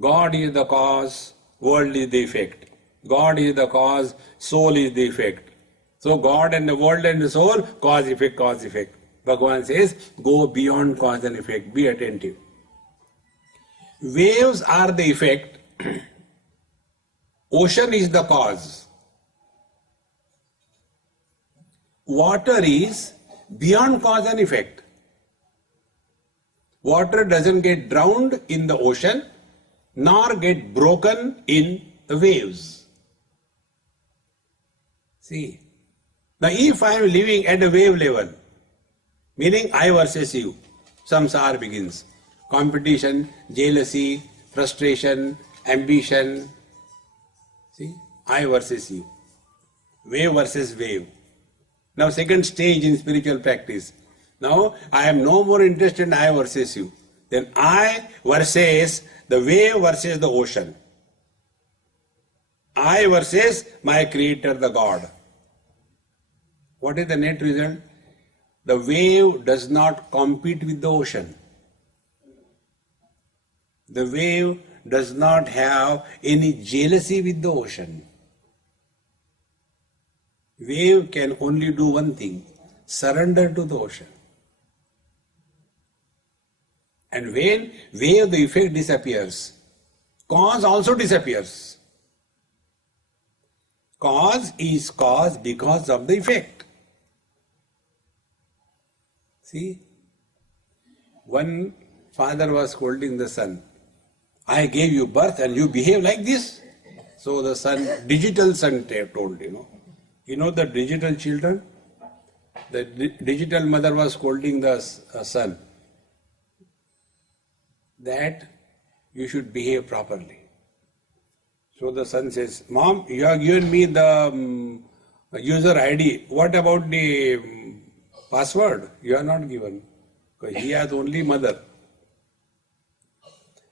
God is the cause, world is the effect. God is the cause, soul is the effect. So God and the world and the soul, cause, effect, cause, effect. Bhagavan says, go beyond cause and effect, be attentive. Waves are the effect, ocean is the cause. Water is beyond cause and effect. Water doesn't get drowned in the ocean, nor get broken in the waves. See, now if I am living at a wave level, meaning I versus you, samsara begins. Competition, jealousy, frustration, ambition. See, I versus you. Wave versus wave. Now second stage in spiritual practice. Now I am no more interested in I versus you. Then I versus the wave versus the ocean. I versus my creator, the God. What is the net result? The wave does not compete with the ocean. The wave does not have any jealousy with the ocean. Wave can only do one thing, surrender to the ocean. And when wave, the effect disappears, cause also disappears. Cause is cause because of the effect. See, one father was scolding the son, I gave you birth and you behave like this. So the son, digital son told, You know the digital children? The digital mother was scolding the son that you should behave properly. So the son says, Mom, you have given me the user ID. What about the password? You are not given. Because he has only mother.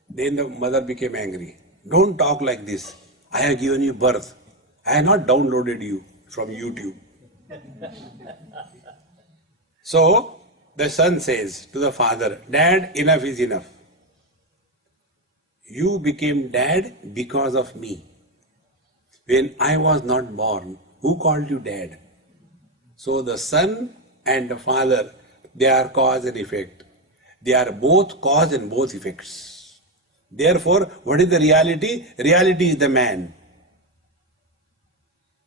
Then the mother became angry. Don't talk like this. I have given you birth. I have not downloaded you from YouTube. So the son says to the father, Dad, enough is enough. You became dad because of me. When I was not born, who called you dad? So the son and the father, they are cause and effect. They are both cause and both effects. Therefore, what is the reality? Reality is the man.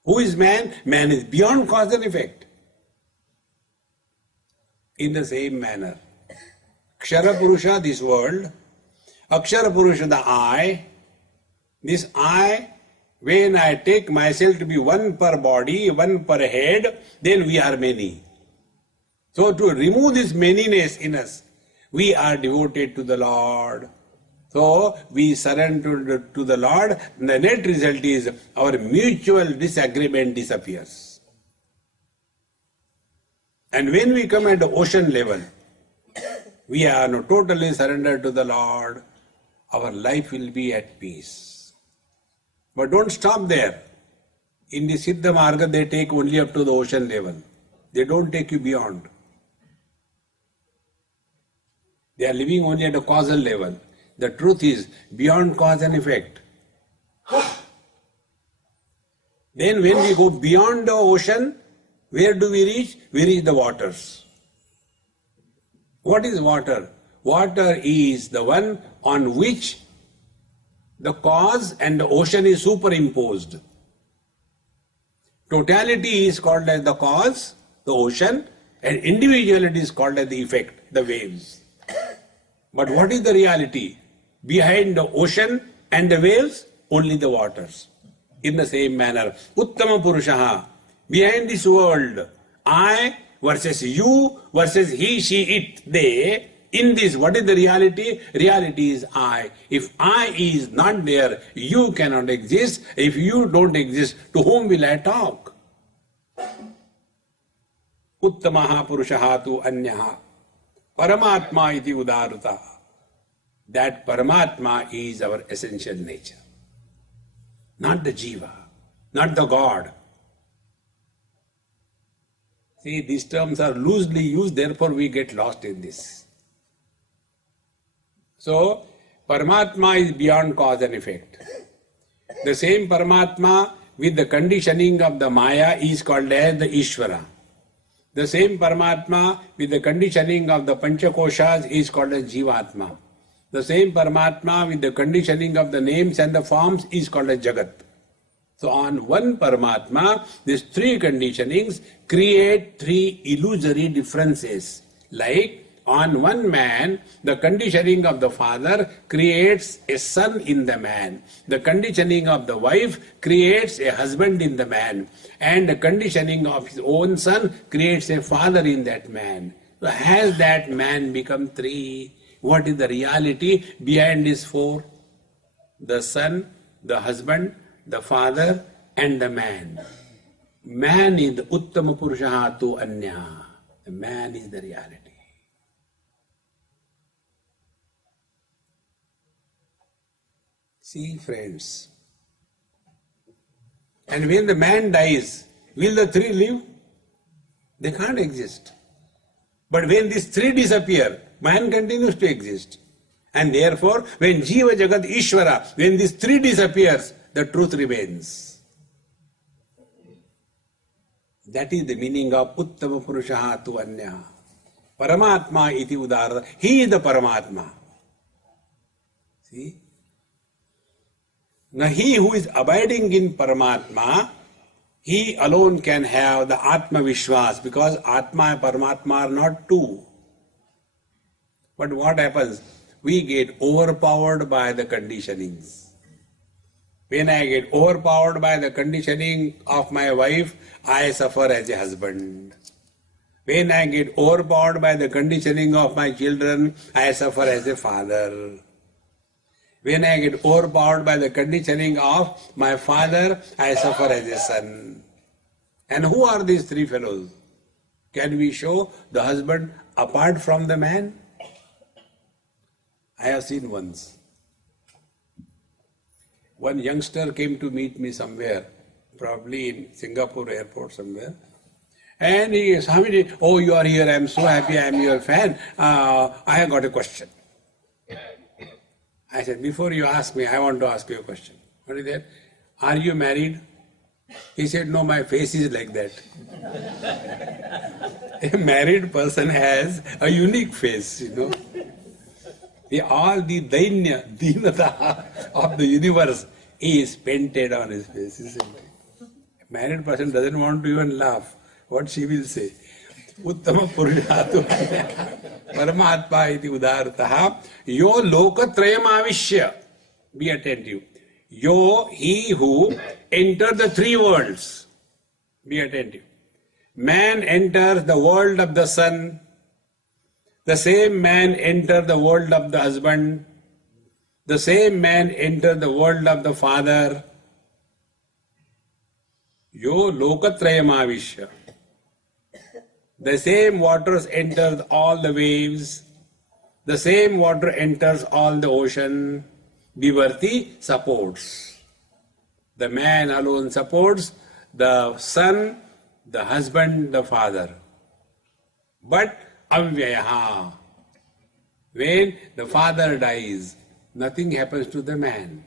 Who is man? Man is beyond cause and effect. In the same manner, Kshara Purusha, this world, Akshara Purusha, the I, this I, when I take myself to be one per body, one per head, then we are many. So to remove this manyness in us, we are devoted to the Lord. So we surrender to the Lord, and the net result is our mutual disagreement disappears. And when we come at the ocean level, we are now totally surrendered to the Lord, our life will be at peace. But don't stop there. In the Siddha Marga, they take only up to the ocean level. They don't take you beyond. They are living only at a causal level. The truth is beyond cause and effect. Then when we go beyond the ocean, where do we reach? We reach the waters. What is water? Water is the one on which the cause and the ocean is superimposed. Totality is called as the cause, the ocean, and individuality is called as the effect, the waves. But what is the reality? Behind the ocean and the waves, only the waters. In the same manner, Uttama Purushaha, behind this world, I versus you versus he, she, it, they, in this, what is the reality? Reality is I. If I is not there, you cannot exist. If you don't exist, to whom will I talk? Uttamaha Purushaha tu Anyaha. Paramatma iti udaruta. That Paramatma is our essential nature. Not the Jiva, not the God. See, these terms are loosely used, therefore we get lost in this. So, Paramatma is beyond cause and effect. The same Paramatma with the conditioning of the Maya is called as the Ishvara. The same Paramatma with the conditioning of the Panchakoshas is called as Jivatma. The same Paramatma with the conditioning of the names and the forms is called as Jagat. So on one Paramatma, these three conditionings create three illusory differences. Like on one man, the conditioning of the father creates a son in the man. The conditioning of the wife creates a husband in the man. And the conditioning of his own son creates a father in that man. So has that man become three? What is the reality behind these four? The son, the husband, the father, and the man. Man is the Uttama Purushaha tu Anya. The man is the reality. See, friends. And when the man dies, will the three live? They can't exist. But when these three disappear, man continues to exist. And therefore, when Jiva Jagat Ishvara, when these three disappears, the truth remains. That is the meaning of Uttama Purushaha tu Anya. Paramatma iti udarata. He is the Paramatma. See? Now he who is abiding in Paramatma, he alone can have the Atma Vishwas, because Atma and Paramatma are not two. But what happens? We get overpowered by the conditionings. When I get overpowered by the conditioning of my wife, I suffer as a husband. When I get overpowered by the conditioning of my children, I suffer as a father. When I get overpowered by the conditioning of my father, I suffer as a son. And who are these three fellows? Can we show the husband apart from the man? I have seen once. One youngster came to meet me somewhere, probably in Singapore airport somewhere. And he said, Swamiji, oh, you are here, I am so happy, I am your fan. I have got a question. I said, before you ask me, I want to ask you a question. What is that? Are you married? He said, no, my face is like that. A married person has a unique face, you know. All the dinata of the universe is painted on his face, isn't it? A married person doesn't want to even laugh. What she will say? Uttama Purushaha Paramatma iti udarataha yo lokatrayam avishya. Be attentive. Yo, he who entered the three worlds. Be attentive. Man enters the world of the son. The same man enters the world of the husband. The same man enters the world of the father. Yo lokatrayam avishya. The same waters enters all the waves. The same water enters all the ocean. Vivarti supports. The man alone supports the son, the husband, the father. But avyayaha. When the father dies, nothing happens to the man.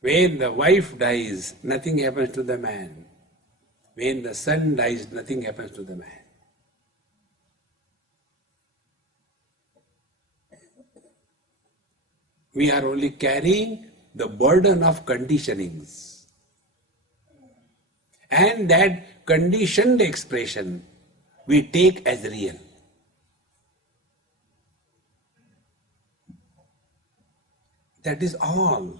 When the wife dies, nothing happens to the man. When the son dies, nothing happens to the man. We are only carrying the burden of conditionings. And that conditioned expression we take as real. That is all.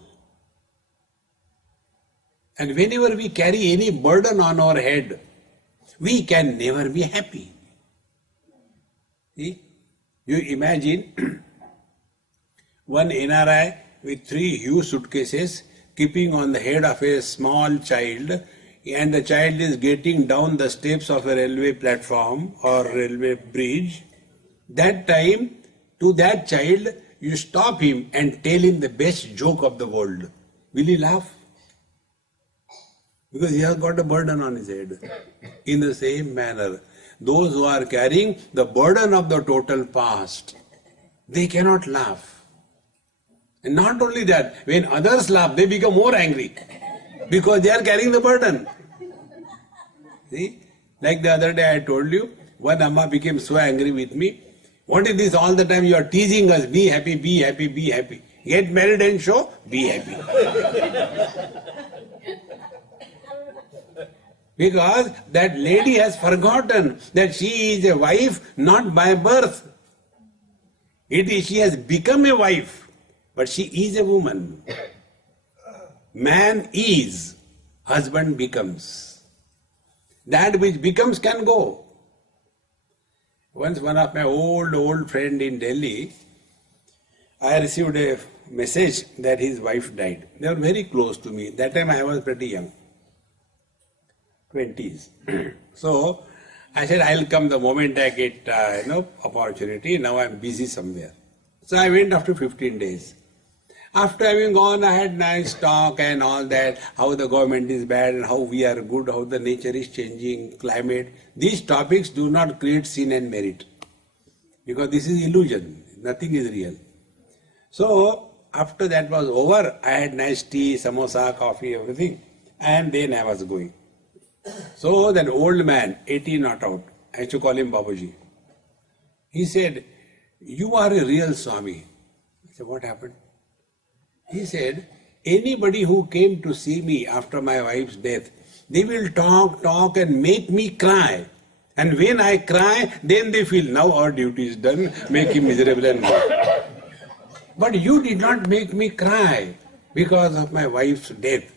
And whenever we carry any burden on our head, we can never be happy. See? You imagine one NRI with 3 huge suitcases keeping on the head of a small child, and the child is getting down the steps of a railway platform or railway bridge. That time, to that child, you stop him and tell him the best joke of the world. Will he laugh? Because he has got a burden on his head. In the same manner, those who are carrying the burden of the total past, they cannot laugh. And not only that, when others laugh, they become more angry because they are carrying the burden. See? Like the other day I told you, one Amma became so angry with me. What is this all the time? You are teasing us. Be happy, be happy, be happy. Get married and show, be happy. Because that lady has forgotten that she is a wife not by birth. She has become a wife, but she is a woman. Man is, husband becomes. That which becomes can go. Once one of my old friend in Delhi, I received a message that his wife died. They were very close to me. That time I was pretty young, 20s. So I said, I'll come the moment I get opportunity. Now I'm busy somewhere. So I went after 15 days. After having gone, I had nice talk and all that, how the government is bad and how we are good, how the nature is changing, climate. These topics do not create sin and merit. Because this is illusion. Nothing is real. So after that was over, I had nice tea, samosa, coffee, everything. And then I was going. So that old man, 80 not out, I used to call him Babuji. He said, you are a real Swami. I said, what happened? He said, anybody who came to see me after my wife's death, they will talk and make me cry. And when I cry, then they feel, now our duty is done, make him miserable and go. But you did not make me cry because of my wife's death.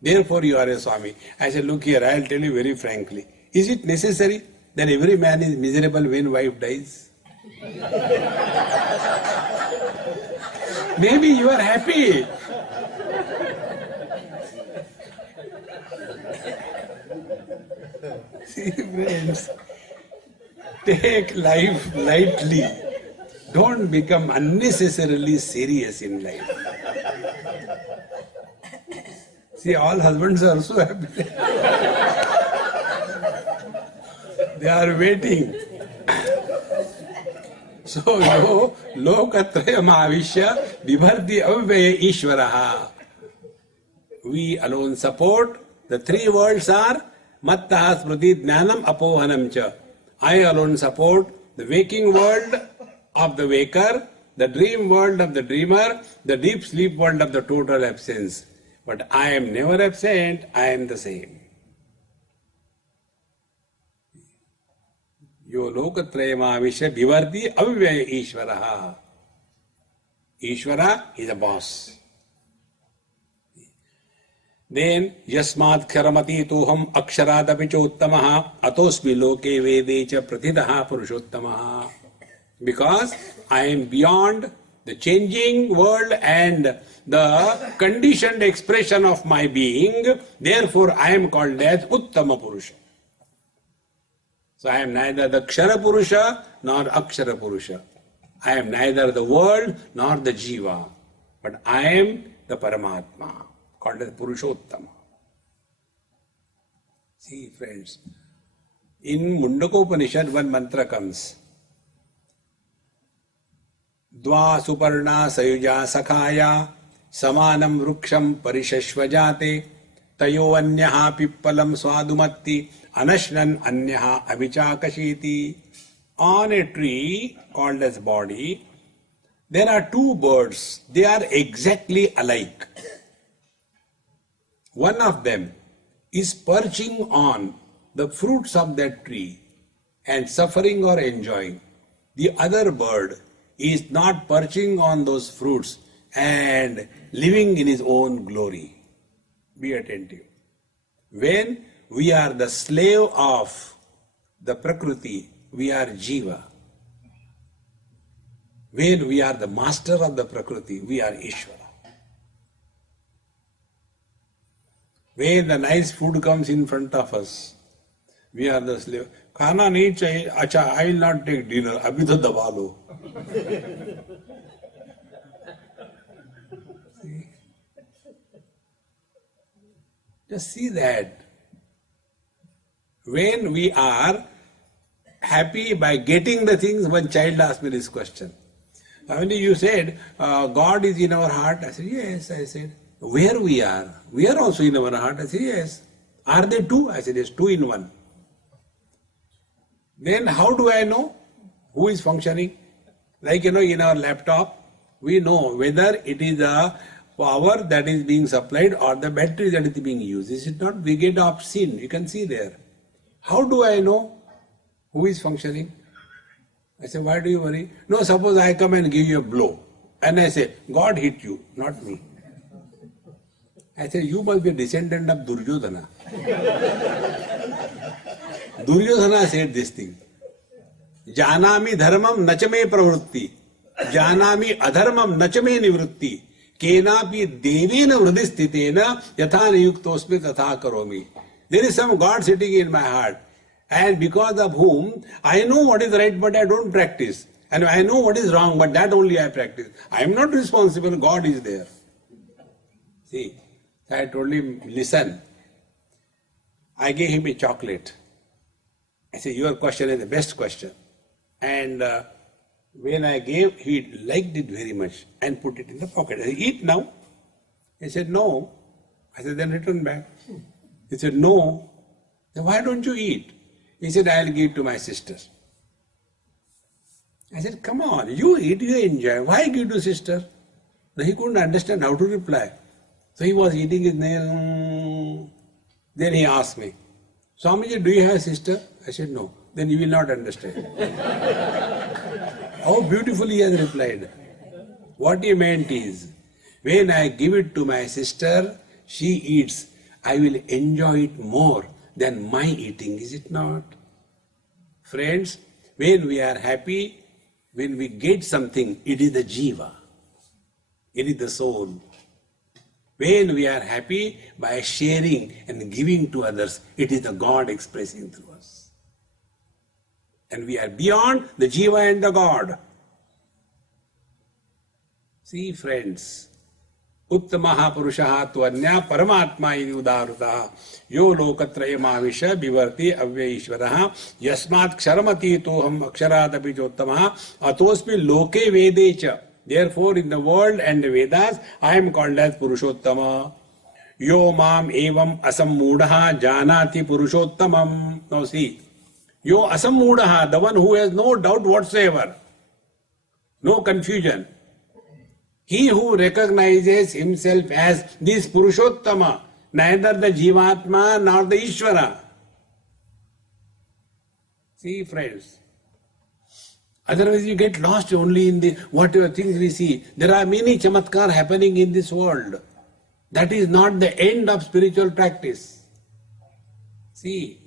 Therefore you are a Swami. I said, look here, I'll tell you very frankly. Is it necessary that every man is miserable when wife dies? Maybe you are happy. See, friends, take life lightly. Don't become unnecessarily serious in life. See, all husbands are so happy. They are waiting. So, lokatrayam avishya vibharti avyaya ishvaraha. We alone support. The 3 worlds are mattaha smriti jnanam apohanam cha. I alone support the waking world of the waker, the dream world of the dreamer, the deep sleep world of the total absence. But I am never absent, I am the same. Yo lokatrayama vishya vivarti avyaya ishvaraha. Ishvara is a boss. Then yasmat kharamati tuham aksharadapi cha uttamaha atosmi loke vede cha prathidaha purushottamaha. Because I am beyond the changing world and the conditioned expression of my being, therefore I am called as Uttama Purusha. So I am neither the Kshara Purusha nor Akshara Purusha. I am neither the world nor the Jiva, but I am the Paramatma, called as Purushottama. See, friends, In Mundaka Upanishad, one mantra comes. Dva suparna sayuja sakhaya samanam vruksham parishashvajate tayo anyaha pippalam swadumatti anashnan anyaha avichakashiti. On a tree called as body, there are two birds. They are exactly alike. One of them is perching on the fruits of that tree and suffering or enjoying. The other bird is not perching on those fruits and living in his own glory. Be attentive. When we are the slave of the Prakriti, we are Jiva. When we are the master of the Prakriti, we are Ishvara. When the nice food comes in front of us, we are the slave. Khana nahi chahiye, acha, I will not take dinner, abhi to daba lo. Just see that. When we are happy by getting the things, one child asked me this question. When you said, God is in our heart, I said, yes. I said, where we are also in our heart. I said, yes. Are they two? I said, yes, two in one. Then how do I know who is functioning? Like, in our laptop, we know whether it is a power that is being supplied or the battery that is being used. Is it not? We get obscene. You can see there. How do I know who is functioning? I say, why do you worry? No, suppose I come and give you a blow. And I say, God hit you, not me. I say, you must be a descendant of Duryodhana. Duryodhana said this thing. Janami dharmam nachame pravrutti. Janami adharmam nachame nivrutti. Kenapi devena vridistitena yatha niyuktosmi tatha karomi. There is some God sitting in my heart. And because of whom I know what is right but I don't practice. And I know what is wrong but that only I practice. I am not responsible, God is there. See, I told him, listen. I gave him a chocolate. I said, your question is the best question. And when I gave, he liked it very much and put it in the pocket. I said, eat now. He said, no. I said, then return back. He said, no. Then why don't you eat? He said, I'll give it to my sister. I said, come on, you eat, you enjoy. Why give to sister? He couldn't understand how to reply. So he was eating his nail. Then he asked me, Swamiji, do you have a sister? I said, no. Then you will not understand. How beautifully he has replied. What he meant is, when I give it to my sister, she eats. I will enjoy it more than my eating, is it not? Friends, when we are happy, when we get something, it is the jiva. It is the soul. When we are happy by sharing and giving to others, it is the God expressing through us. And we are beyond the jiva and the God. See, friends, Uttamaha Purushaha Tvanya Paramatma iti udarutaha yo lokatrayamavisha bivarti avya yasmat ksharamati toham aksharadapi jottamaha atosmi loke vedecha. Therefore, in the world and the Vedas, I am called as Purushottama. Yo mam evam asammudaha janati Purushottamam. Now see, yo asammudaha, the one who has no doubt whatsoever, no confusion. He who recognizes himself as this Purushottama, neither the Jivatma nor the Ishvara. See, friends. Otherwise you get lost only in the whatever things we see. There are many chamatkar happening in this world. That is not the end of spiritual practice. See.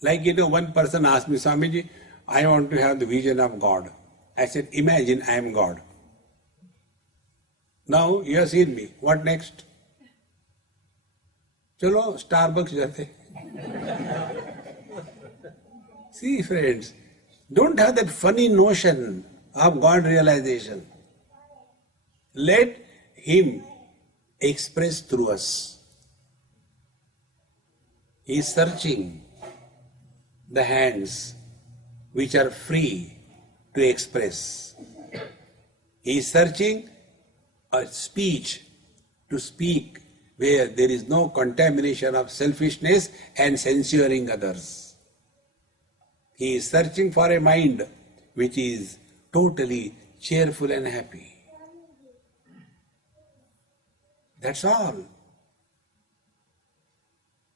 Like one person asked me, Swamiji, I want to have the vision of God. I said, imagine I am God. Now you have seen me. What next? Chalo, Starbucks jate. See, friends, don't have that funny notion of God realization. Let Him express through us. He is searching the hands which are free to express. He is searching a speech to speak where there is no contamination of selfishness and censuring others. He is searching for a mind which is totally cheerful and happy. That's all.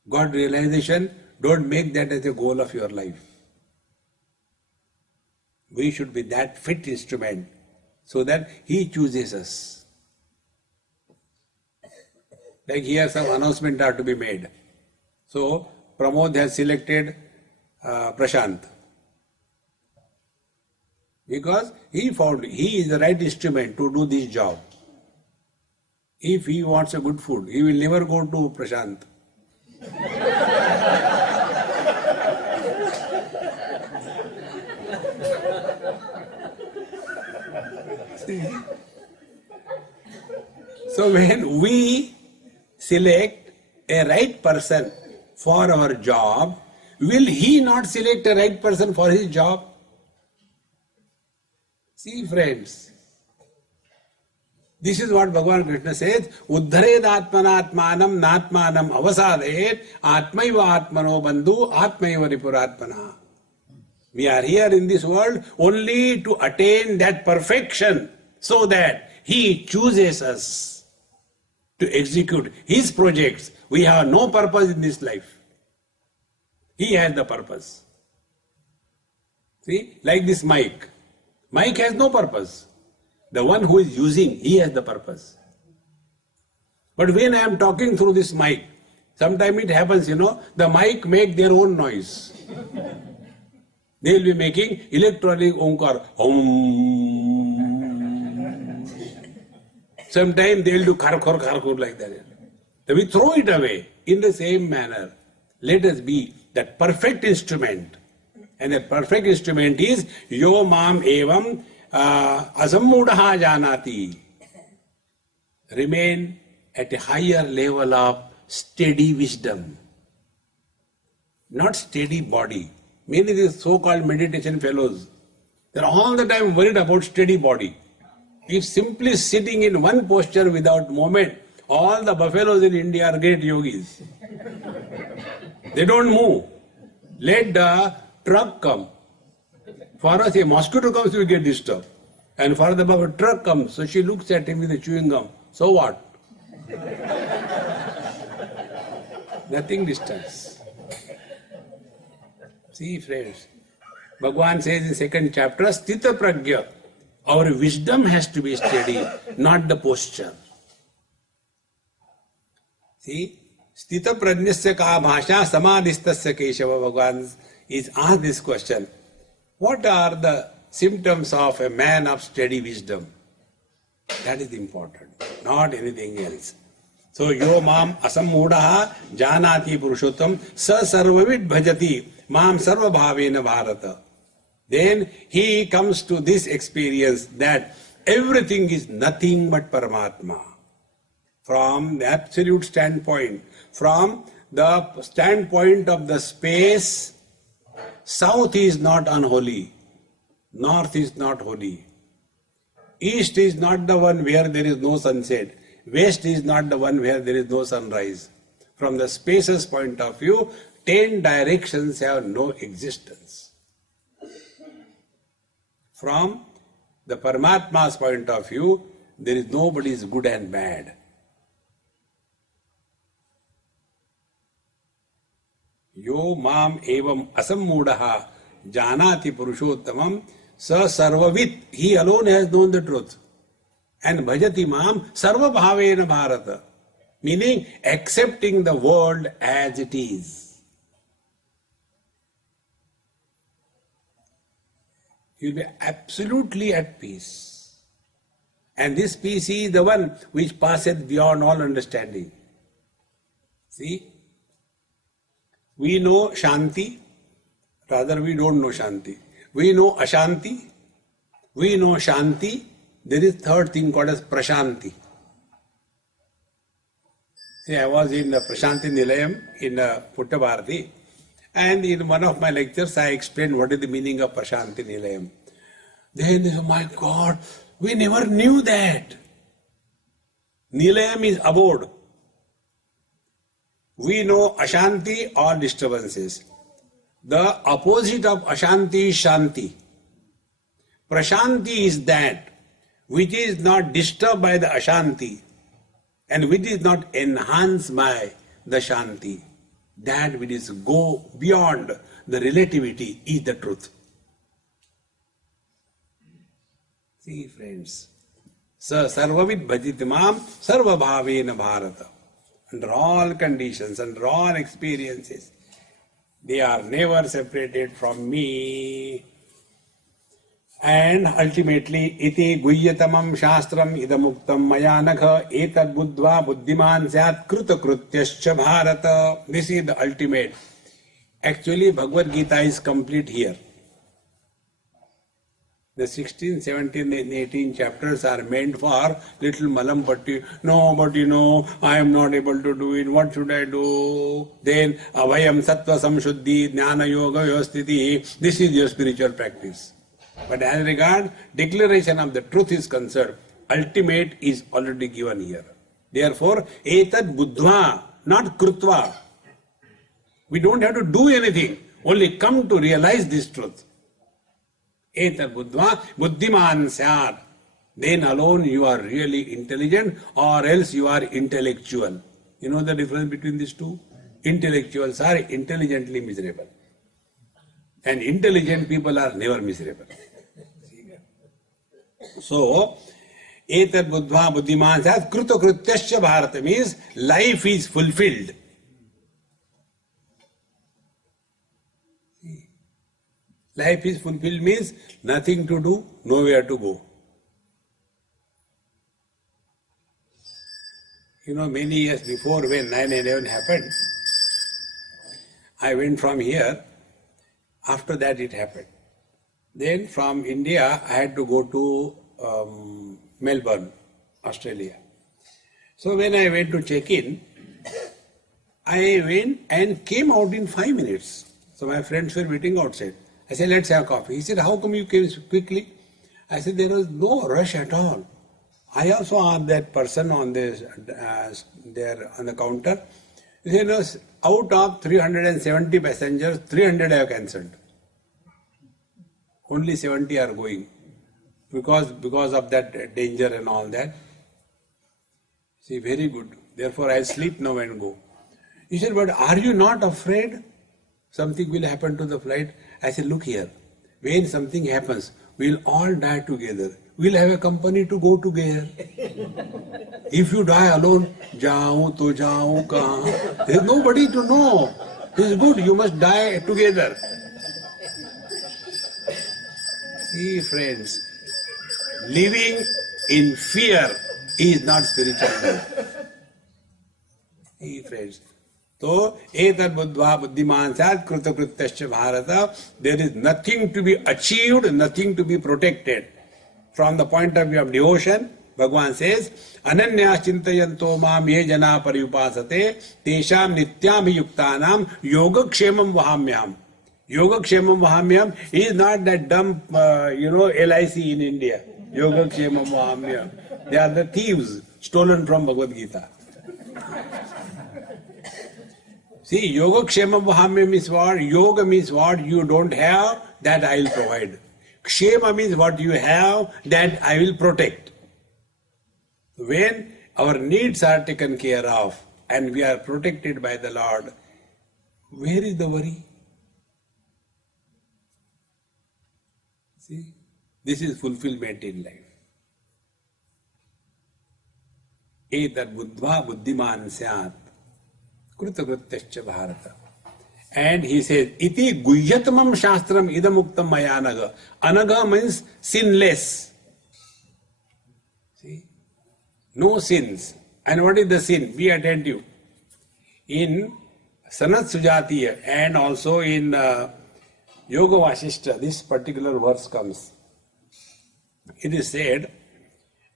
God realization, don't make that as a goal of your life. We should be that fit instrument so that He chooses us. Like here some announcement are to be made. So Pramod has selected Prashant. Because he found he is the right instrument to do this job. If he wants a good food, he will never go to Prashant. So when we select a right person for our job, will he not select a right person for his job? See friends, this is what Bhagavan Krishna says, Uddhared atmanatmanam natmanam avasadhet atmaiva atmano bandhu atmaiva ripuratmana. We are here in this world only to attain that perfection so that He chooses us to execute His projects. We have no purpose in this life. He has the purpose. See, like this mic. Mic has no purpose. The one who is using, he has the purpose. But when I am talking through this mic, sometimes it happens, the mic make their own noise. They will be making electronic onkar. Sometimes they will do kharkhor like that. Then we throw it away in the same manner. Let us be that perfect instrument. And that perfect instrument is yo mam evam asammudaha janati. Remain at a higher level of steady wisdom. Not steady body. Many of these so-called meditation fellows, they are all the time worried about steady body. If simply sitting in one posture without movement, all the buffaloes in India are great yogis. They don't move. Let the truck come. For us, a mosquito comes, we get disturbed. And for the buffalo, truck comes, so she looks at him with a chewing gum. So what? Nothing disturbs. See friends, Bhagavan says in second chapter, Sthita Pragya, our wisdom has to be steady, not the posture. See, Sthita Prajnasya ka bhasha samadhistasya Keshava. Bhagavan is asked this question. What are the symptoms of a man of steady wisdom? That is important, not anything else. So, yo mam asammudaha janati purushottam sa sarvavid bhajati mam sarva bhavena bharata. Then he comes to this experience that everything is nothing but Paramatma. From the absolute standpoint, from the standpoint of the space, south is not unholy, north is not holy, east is not the one where there is no sunset, west is not the one where there is no sunrise. From the space's point of view, 10 directions have no existence. From the Paramatma's point of view, there is nobody's good and bad. Yo mam evam asammudaha janati purushottamam sa sarvavit. He alone has known the truth. And bhajati mam sarva bhavena bharata. Meaning accepting the world as it is. He will be absolutely at peace. And this peace is the one which passeth beyond all understanding. See? We know Shanti, rather we don't know Shanti. We know Ashanti, we know Shanti, there is third thing called as Prashanti. See, I was in Prashanti Nilayam in Puttaparthi, and in one of my lectures I explained what is the meaning of Prashanti Nilayam. Then they said, my God, we never knew that. Nilayam is abode. We know Ashanti or disturbances. The opposite of Ashanti is Shanti. Prashanti is that which is not disturbed by the Ashanti and which is not enhanced by the Shanti. That which is go beyond the relativity is the truth. See, friends. Sa sarvavid bhajitimam sarva bhavena bharata. Under all conditions, under all experiences, they are never separated from me. And ultimately, iti guyyatamam shastram idamuktam maya nakha etad buddhva buddhiman syat kruta krutyascha bharata. This is the ultimate. Actually, Bhagavad Gita is complete here. The 16, 17 and 18 chapters are meant for little malam patti. No, but I am not able to do it. What should I do? Then, avayam sattva samshuddhi jnana yoga vyavasthiti. This is your spiritual practice. But as regard declaration of the truth is concerned, ultimate is already given here. Therefore, etad buddhva, not krutva. We don't have to do anything. Only come to realize this truth. Etad buddhva buddhiman syat. Then alone you are really intelligent, or else you are intellectual. You know the difference between these two? Intellectuals are intelligently miserable. And intelligent people are never miserable. So, etad buddhva buddhiman syat kruta krutyascha bharata means life is fulfilled. Life is fulfilled means nothing to do, nowhere to go. Many years before when 9/11 happened, I went from here. After that it happened. Then from India I had to go to Melbourne, Australia. So when I went to check in, I went and came out in 5 minutes. So my friends were waiting outside. I said, let's have coffee. He said, how come you came so quickly? I said, there was no rush at all. I also asked that person on this, there on the counter. He said, no, out of 370 passengers, 300 have cancelled. Only 70 are going because of that danger and all that. See, very good. Therefore, I'll sleep now and go. He said, but are you not afraid something will happen to the flight? I said, look here, when something happens, we'll all die together. We'll have a company to go together. If you die alone, jaun to jaun kahan? There's nobody to know. It's good, you must die together. See, friends, living in fear is not spiritual life. See, friends. So, etad buddhva buddhiman syat kruta krutyascha bharata. There is nothing to be achieved, nothing to be protected. From the point of view of devotion, Bhagavan says, Ananya chintayanto mam ye jana pariyupasate tesham nityabhiyuktanam yogakshemam vahamyam. Yogakshemam vahamyam is not that dumb, LIC in India. Yogakshemam vahamyam. They are the thieves stolen from Bhagavad Gita. See, Yogakshemam vahamyam means what? Yoga means what you don't have, that I will provide. Kshema means what you have, that I will protect. When our needs are taken care of and we are protected by the Lord, where is the worry? See, this is fulfillment in life. Etad buddhva buddhiman syat kruta krutyascha bharata. And he says, iti guyyatamam shastram idamuktam maya anaga. Anaga means sinless. See? No sins. And what is the sin? Be attentive. In Sanat Sujatiya and also in Yoga Vasishta, this particular verse comes. It is said,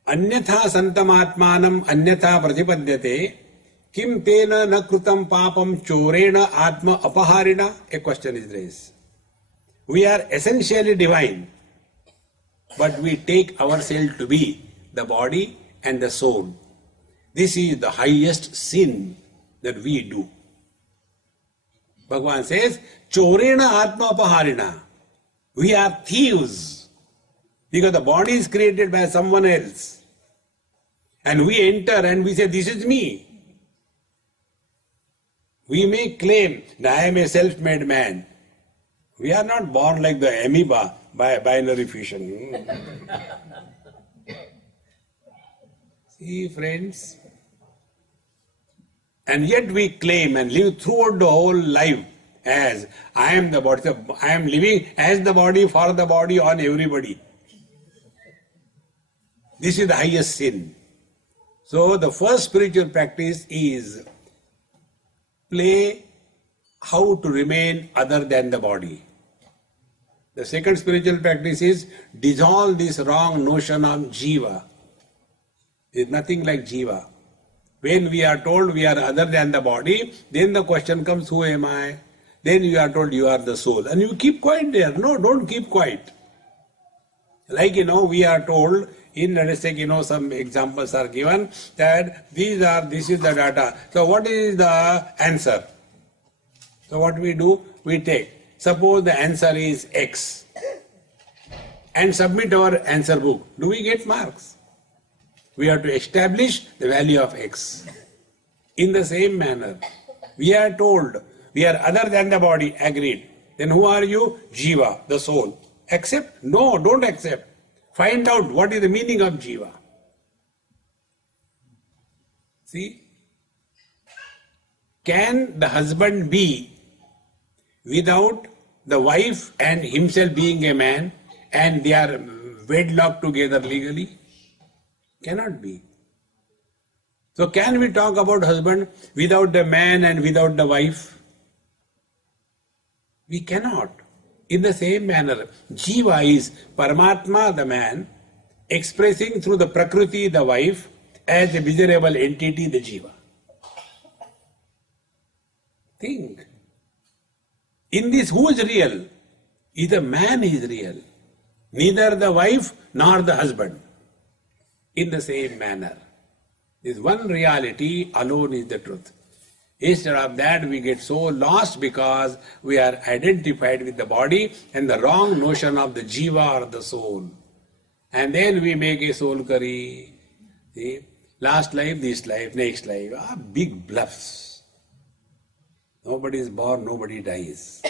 Anyatha santamatmanam anyatha pratipadyate Kim tena na krutam papam chorena atma apaharina? A question is raised. We are essentially divine, but we take ourselves to be the body and the soul. This is the highest sin that we do. Bhagavan says, Chorena Atma Apaharina. We are thieves because the body is created by someone else. And we enter and we say, this is me. We may claim that I am a self-made man. We are not born like the amoeba by binary fission. See, friends, and yet we claim and live throughout the whole life as I am the body. I am living as the body, for the body, on everybody. This is the highest sin. So the first spiritual practice is play how to remain other than the body. The second spiritual practice is dissolve this wrong notion of jiva. There is nothing like jiva. When we are told we are other than the body, then the question comes, who am I? Then you are told you are the soul. And you keep quiet there. No, don't keep quiet. Like, we are told, in let us take, some examples are given, that this is the data. So what is the answer? So what we do? We take. Suppose the answer is X. And submit our answer book. Do we get marks? We have to establish the value of X. In the same manner, we are told we are other than the body, agreed. Then who are you? Jiva, the soul. Accept? No, don't accept. Find out what is the meaning of Jiva. See? Can the husband be without the wife and himself being a man and they are wedlocked together legally? Cannot be. So can we talk about husband without the man and without the wife? We cannot. In the same manner, Jiva is Paramatma, the man, expressing through the Prakriti, the wife, as a miserable entity, the Jiva. Think. In this, who is real? Either man is real, neither the wife nor the husband. In the same manner, this one reality alone is the truth. Instead of that, we get so lost because we are identified with the body and the wrong notion of the jiva or the soul. And then we make a soul curry. See? Last life, this life, next life. Big bluffs. Nobody is born, nobody dies.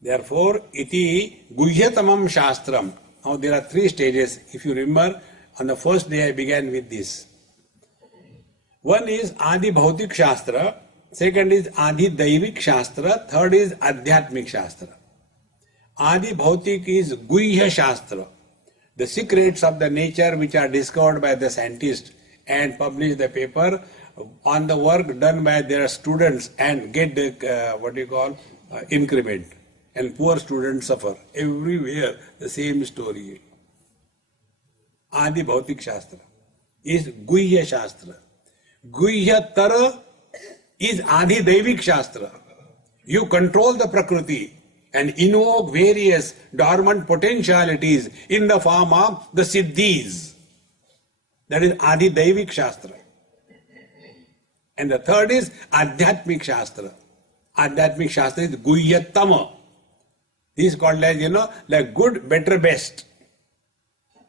Therefore, iti guhyatamam shastram. Now there are 3 stages. If you remember, on the first day I began with this. One is Adi Bhautik Shastra, second is Adi Daivik Shastra, third is Adhyatmik Shastra. Adi Bhautik is Guhya Shastra, the secrets of the nature which are discovered by the scientists and publish the paper on the work done by their students and get the increment. And poor students suffer. Everywhere the same story. Adi Bhautik Shastra is Guhya Shastra. Guhya Tara is Adi Daivik Shastra. You control the Prakriti and invoke various dormant potentialities in the form of the Siddhis. That is Adi Daivik Shastra. And the third is Adhyatmik Shastra. Adhyatmik Shastra is Guhya Tama. This is called as, like good, better, best.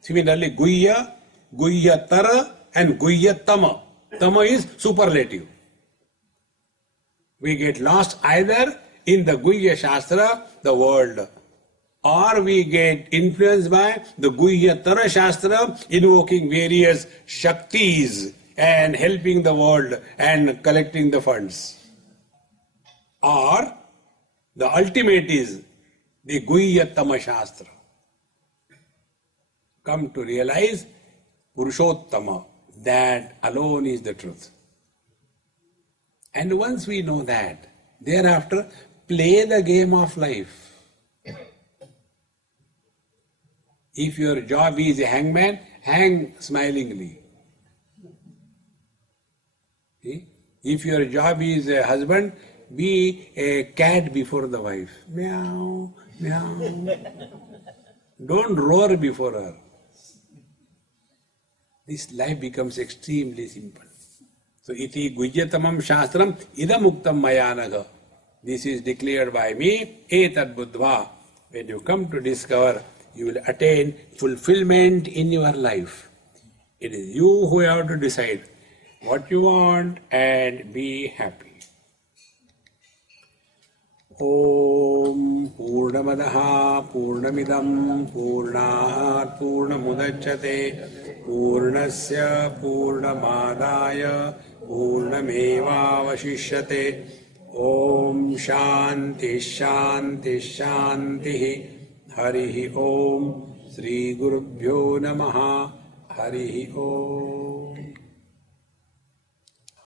Similarly, Guhya, Guhya Tara and Guhya Tama. Tama is superlative. We get lost either in the Guhya Shastra, the world, or we get influenced by the Guhya Tara Shastra, invoking various Shaktis and helping the world and collecting the funds. Or the ultimate is the Guhya Tama Shastra. Come to realize Purushottama, that alone is the truth. And once we know that, thereafter play the game of life. If your job is a hangman, hang smilingly. See? If your job is a husband, be a cat before the wife. Meow, meow. Don't roar before her. This life becomes extremely simple. So, iti gujyatamam shastram idamuktam mayanaga. This is declared by me, etad buddhva. When you come to discover, you will attain fulfillment in your life. It is you who have to decide what you want and be happy. Om Purnamadaha Purnamidam Purnat Purnamudachyate Purnasya Purnamadaya Purnameva Vashishyate. Om Shanti Shanti Shanti. Harihi Om. Sri Gurubhyo Namaha. Harihi Om.